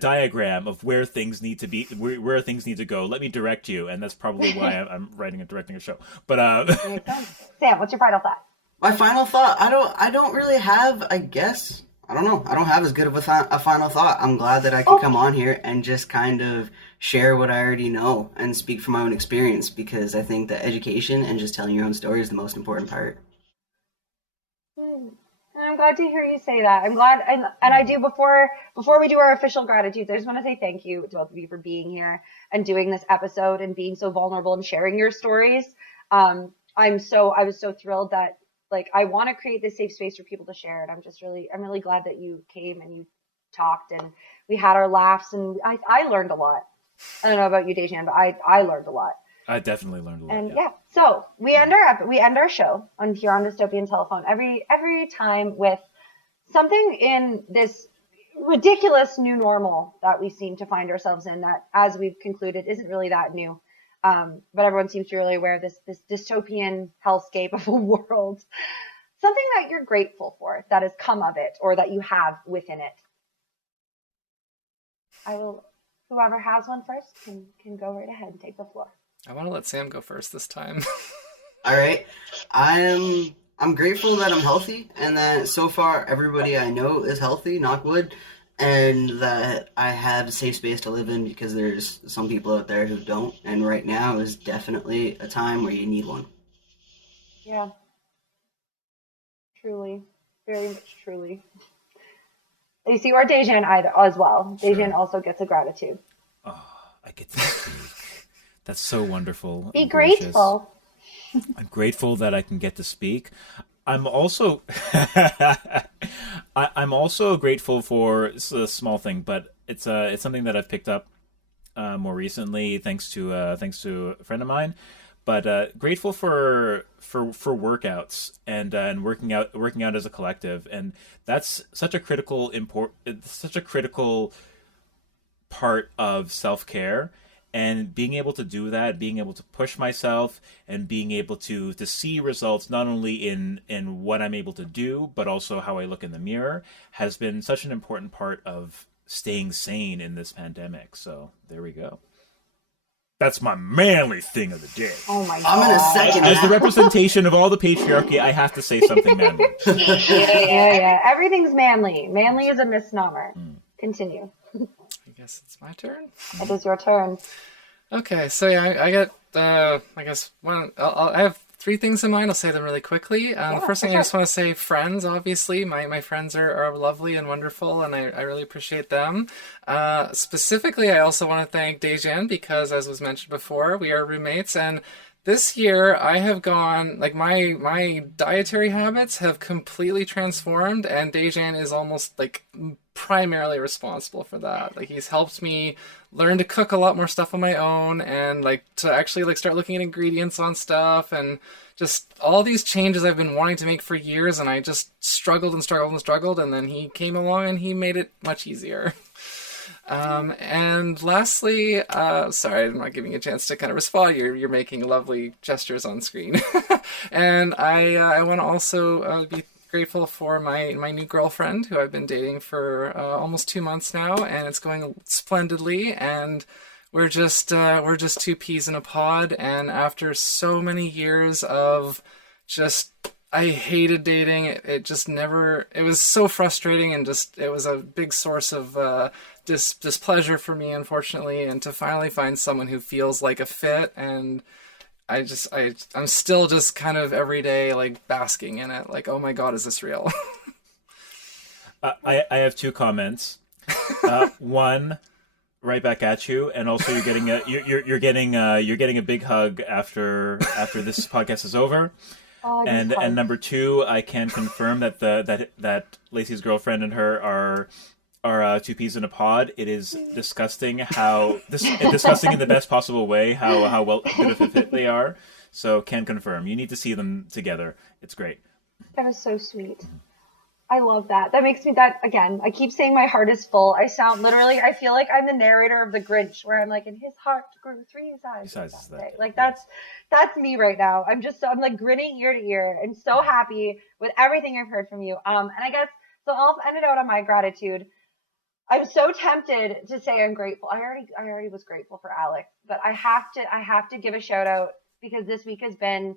diagram of where things need to be, where things need to go. Let me direct you, and that's probably why I'm writing and directing a show. But Makes sense. Sam, what's your final thought? My final thought, I don't really have, I guess, I don't know. I don't have as good of a final thought. I'm glad that I could come on here and just kind of share what I already know and speak from my own experience, because I think that education and just telling your own story is the most important part. I'm glad to hear you say that. I'm glad, and I do before we do our official gratitudes, I just want to say thank you to both of you for being here and doing this episode and being so vulnerable and sharing your stories. I was so thrilled that like I want to create this safe space for people to share, and I'm really glad that you came and you talked and we had our laughs, and I learned a lot. I don't know about you, Dayjan, but I learned a lot. I definitely learned a lot. And so we end our show on here on Dystopian Telephone every time with something in this ridiculous new normal that we seem to find ourselves in, that, as we've concluded, isn't really that new. But everyone seems to be really aware of this dystopian hellscape of a world. Something that you're grateful for that has come of it, or that you have within it. Whoever has one first can go right ahead and take the floor. I want to let Sam go first this time. All right. I'm grateful that I'm healthy and that so far everybody I know is healthy, knock wood, and that I have a safe space to live in, because there's some people out there who don't, and right now is definitely a time where you need one. Yeah. Truly. Very much truly. Lacey or Dayjan either as well. Sure. Dayjan also gets a gratitude. Oh, I get to speak. That's so wonderful. Be grateful. I'm grateful that I can get to speak. I'm also I'm also grateful for, it's a small thing, but it's something that I've picked up more recently thanks to a friend of mine. But grateful for workouts and working out as a collective, and that's such a critical part of self-care. And being able to do that, being able to push myself, and being able to see results not only in what I'm able to do, but also how I look in the mirror, has been such an important part of staying sane in this pandemic. So there we go. That's my manly thing of the day. Oh my god. I'm in a second. As the representation of all the patriarchy, I have to say something manly. Yeah. Everything's manly. Manly is a misnomer. Continue. I guess it's my turn. It is your turn. Okay, so yeah, I got, I guess, I have three things in mind. I'll say them really quickly. The first thing I just want to say, friends, obviously. My friends are lovely and wonderful, and I really appreciate them. Specifically, I also want to thank Dayjan, because, as was mentioned before, we are roommates, and this year I have gone, like, my dietary habits have completely transformed, and Dayjan is almost, like, primarily responsible for that. Like, he's helped me learn to cook a lot more stuff on my own, and like to actually like start looking at ingredients on stuff, and just all these changes I've been wanting to make for years, and I just struggled and struggled and struggled, and then he came along and he made it much easier. And lastly, sorry, I'm not giving you a chance to kind of respond. You're making lovely gestures on screen. And I want to also be grateful for my new girlfriend, who I've been dating for almost 2 months now, and it's going splendidly. And we're just two peas in a pod. And after so many years of just, I hated dating. It just never, it was so frustrating, and just, it was a big source of displeasure for me, unfortunately. And to finally find someone who feels like a fit, and I'm still just kind of every day like basking in it, like, oh my God, is this real? I have 2 comments. One, right back at you, and also you're getting a big hug after this podcast is over. Oh, and number 2, I can confirm that that Lacey's girlfriend and her are 2 peas in a pod. It is disgusting disgusting in the best possible way how well good of a fit they are. So can confirm. You need to see them together. It's great. That is so sweet. I love that. That makes me, that again, I keep saying my heart is full. I feel like I'm the narrator of the Grinch, where I'm like, and his heart grew 3 sizes that day. Like that's me right now. I'm like grinning ear to ear. I'm so happy with everything I've heard from you. And I guess, so I'll end it out on my gratitude. I'm so tempted to say I'm grateful. I already was grateful for Alex, but I have to give a shout out, because this week has been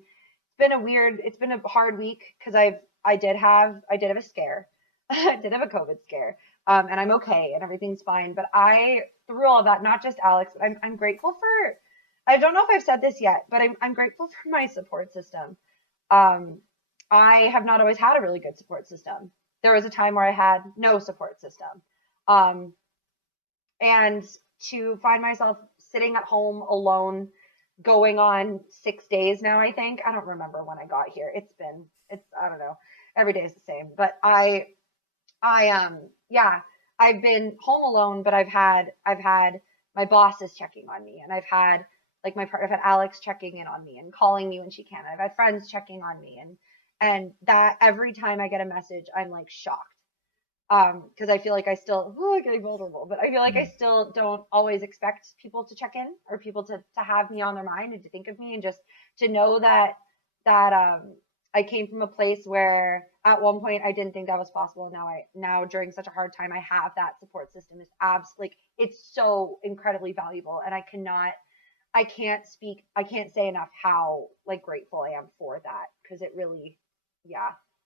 a hard week, because I did have a scare. I did have a COVID scare. And I'm okay and everything's fine. But through all of that, not just Alex, but I'm grateful for, I don't know if I've said this yet, but I'm grateful for my support system. I have not always had a really good support system. There was a time where I had no support system. And to find myself sitting at home alone, going on 6 days now, I think. I don't remember when I got here. I don't know. Every day is the same. But I've been home alone, but I've had my bosses checking on me, and I've had Alex checking in on me and calling me when she can. I've had friends checking on me, and that every time I get a message, I'm like shocked. Because I feel like I still, getting vulnerable, but I feel like I still don't always expect people to check in, or people to have me on their mind and to think of me, and just to know that I came from a place where at one point I didn't think that was possible. Now during such a hard time, I have that support system. Is it's so incredibly valuable, and I can't say enough how like grateful I am for that, because it really,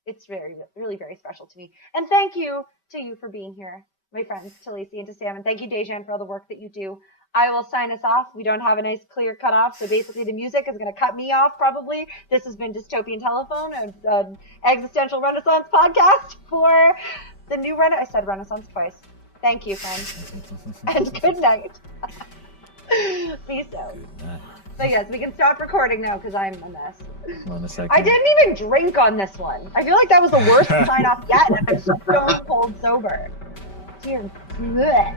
it's very, really very special to me. And thank you to you for being here, my friends, to Lacey and to Sam. And thank you, Dayjan, for all the work that you do. I will sign us off. We don't have a nice clear cutoff, so basically the music is going to cut me off probably. This has been Dystopian Telephone, an existential Renaissance podcast for the new I said Renaissance twice. Thank you, friends. And good night. Be so. Good night. So yes, we can stop recording now, because I'm a mess. Hold on a second. I didn't even drink on this one. I feel like that was the worst sign off yet, and I'm stone cold sober. Dear. Bleh.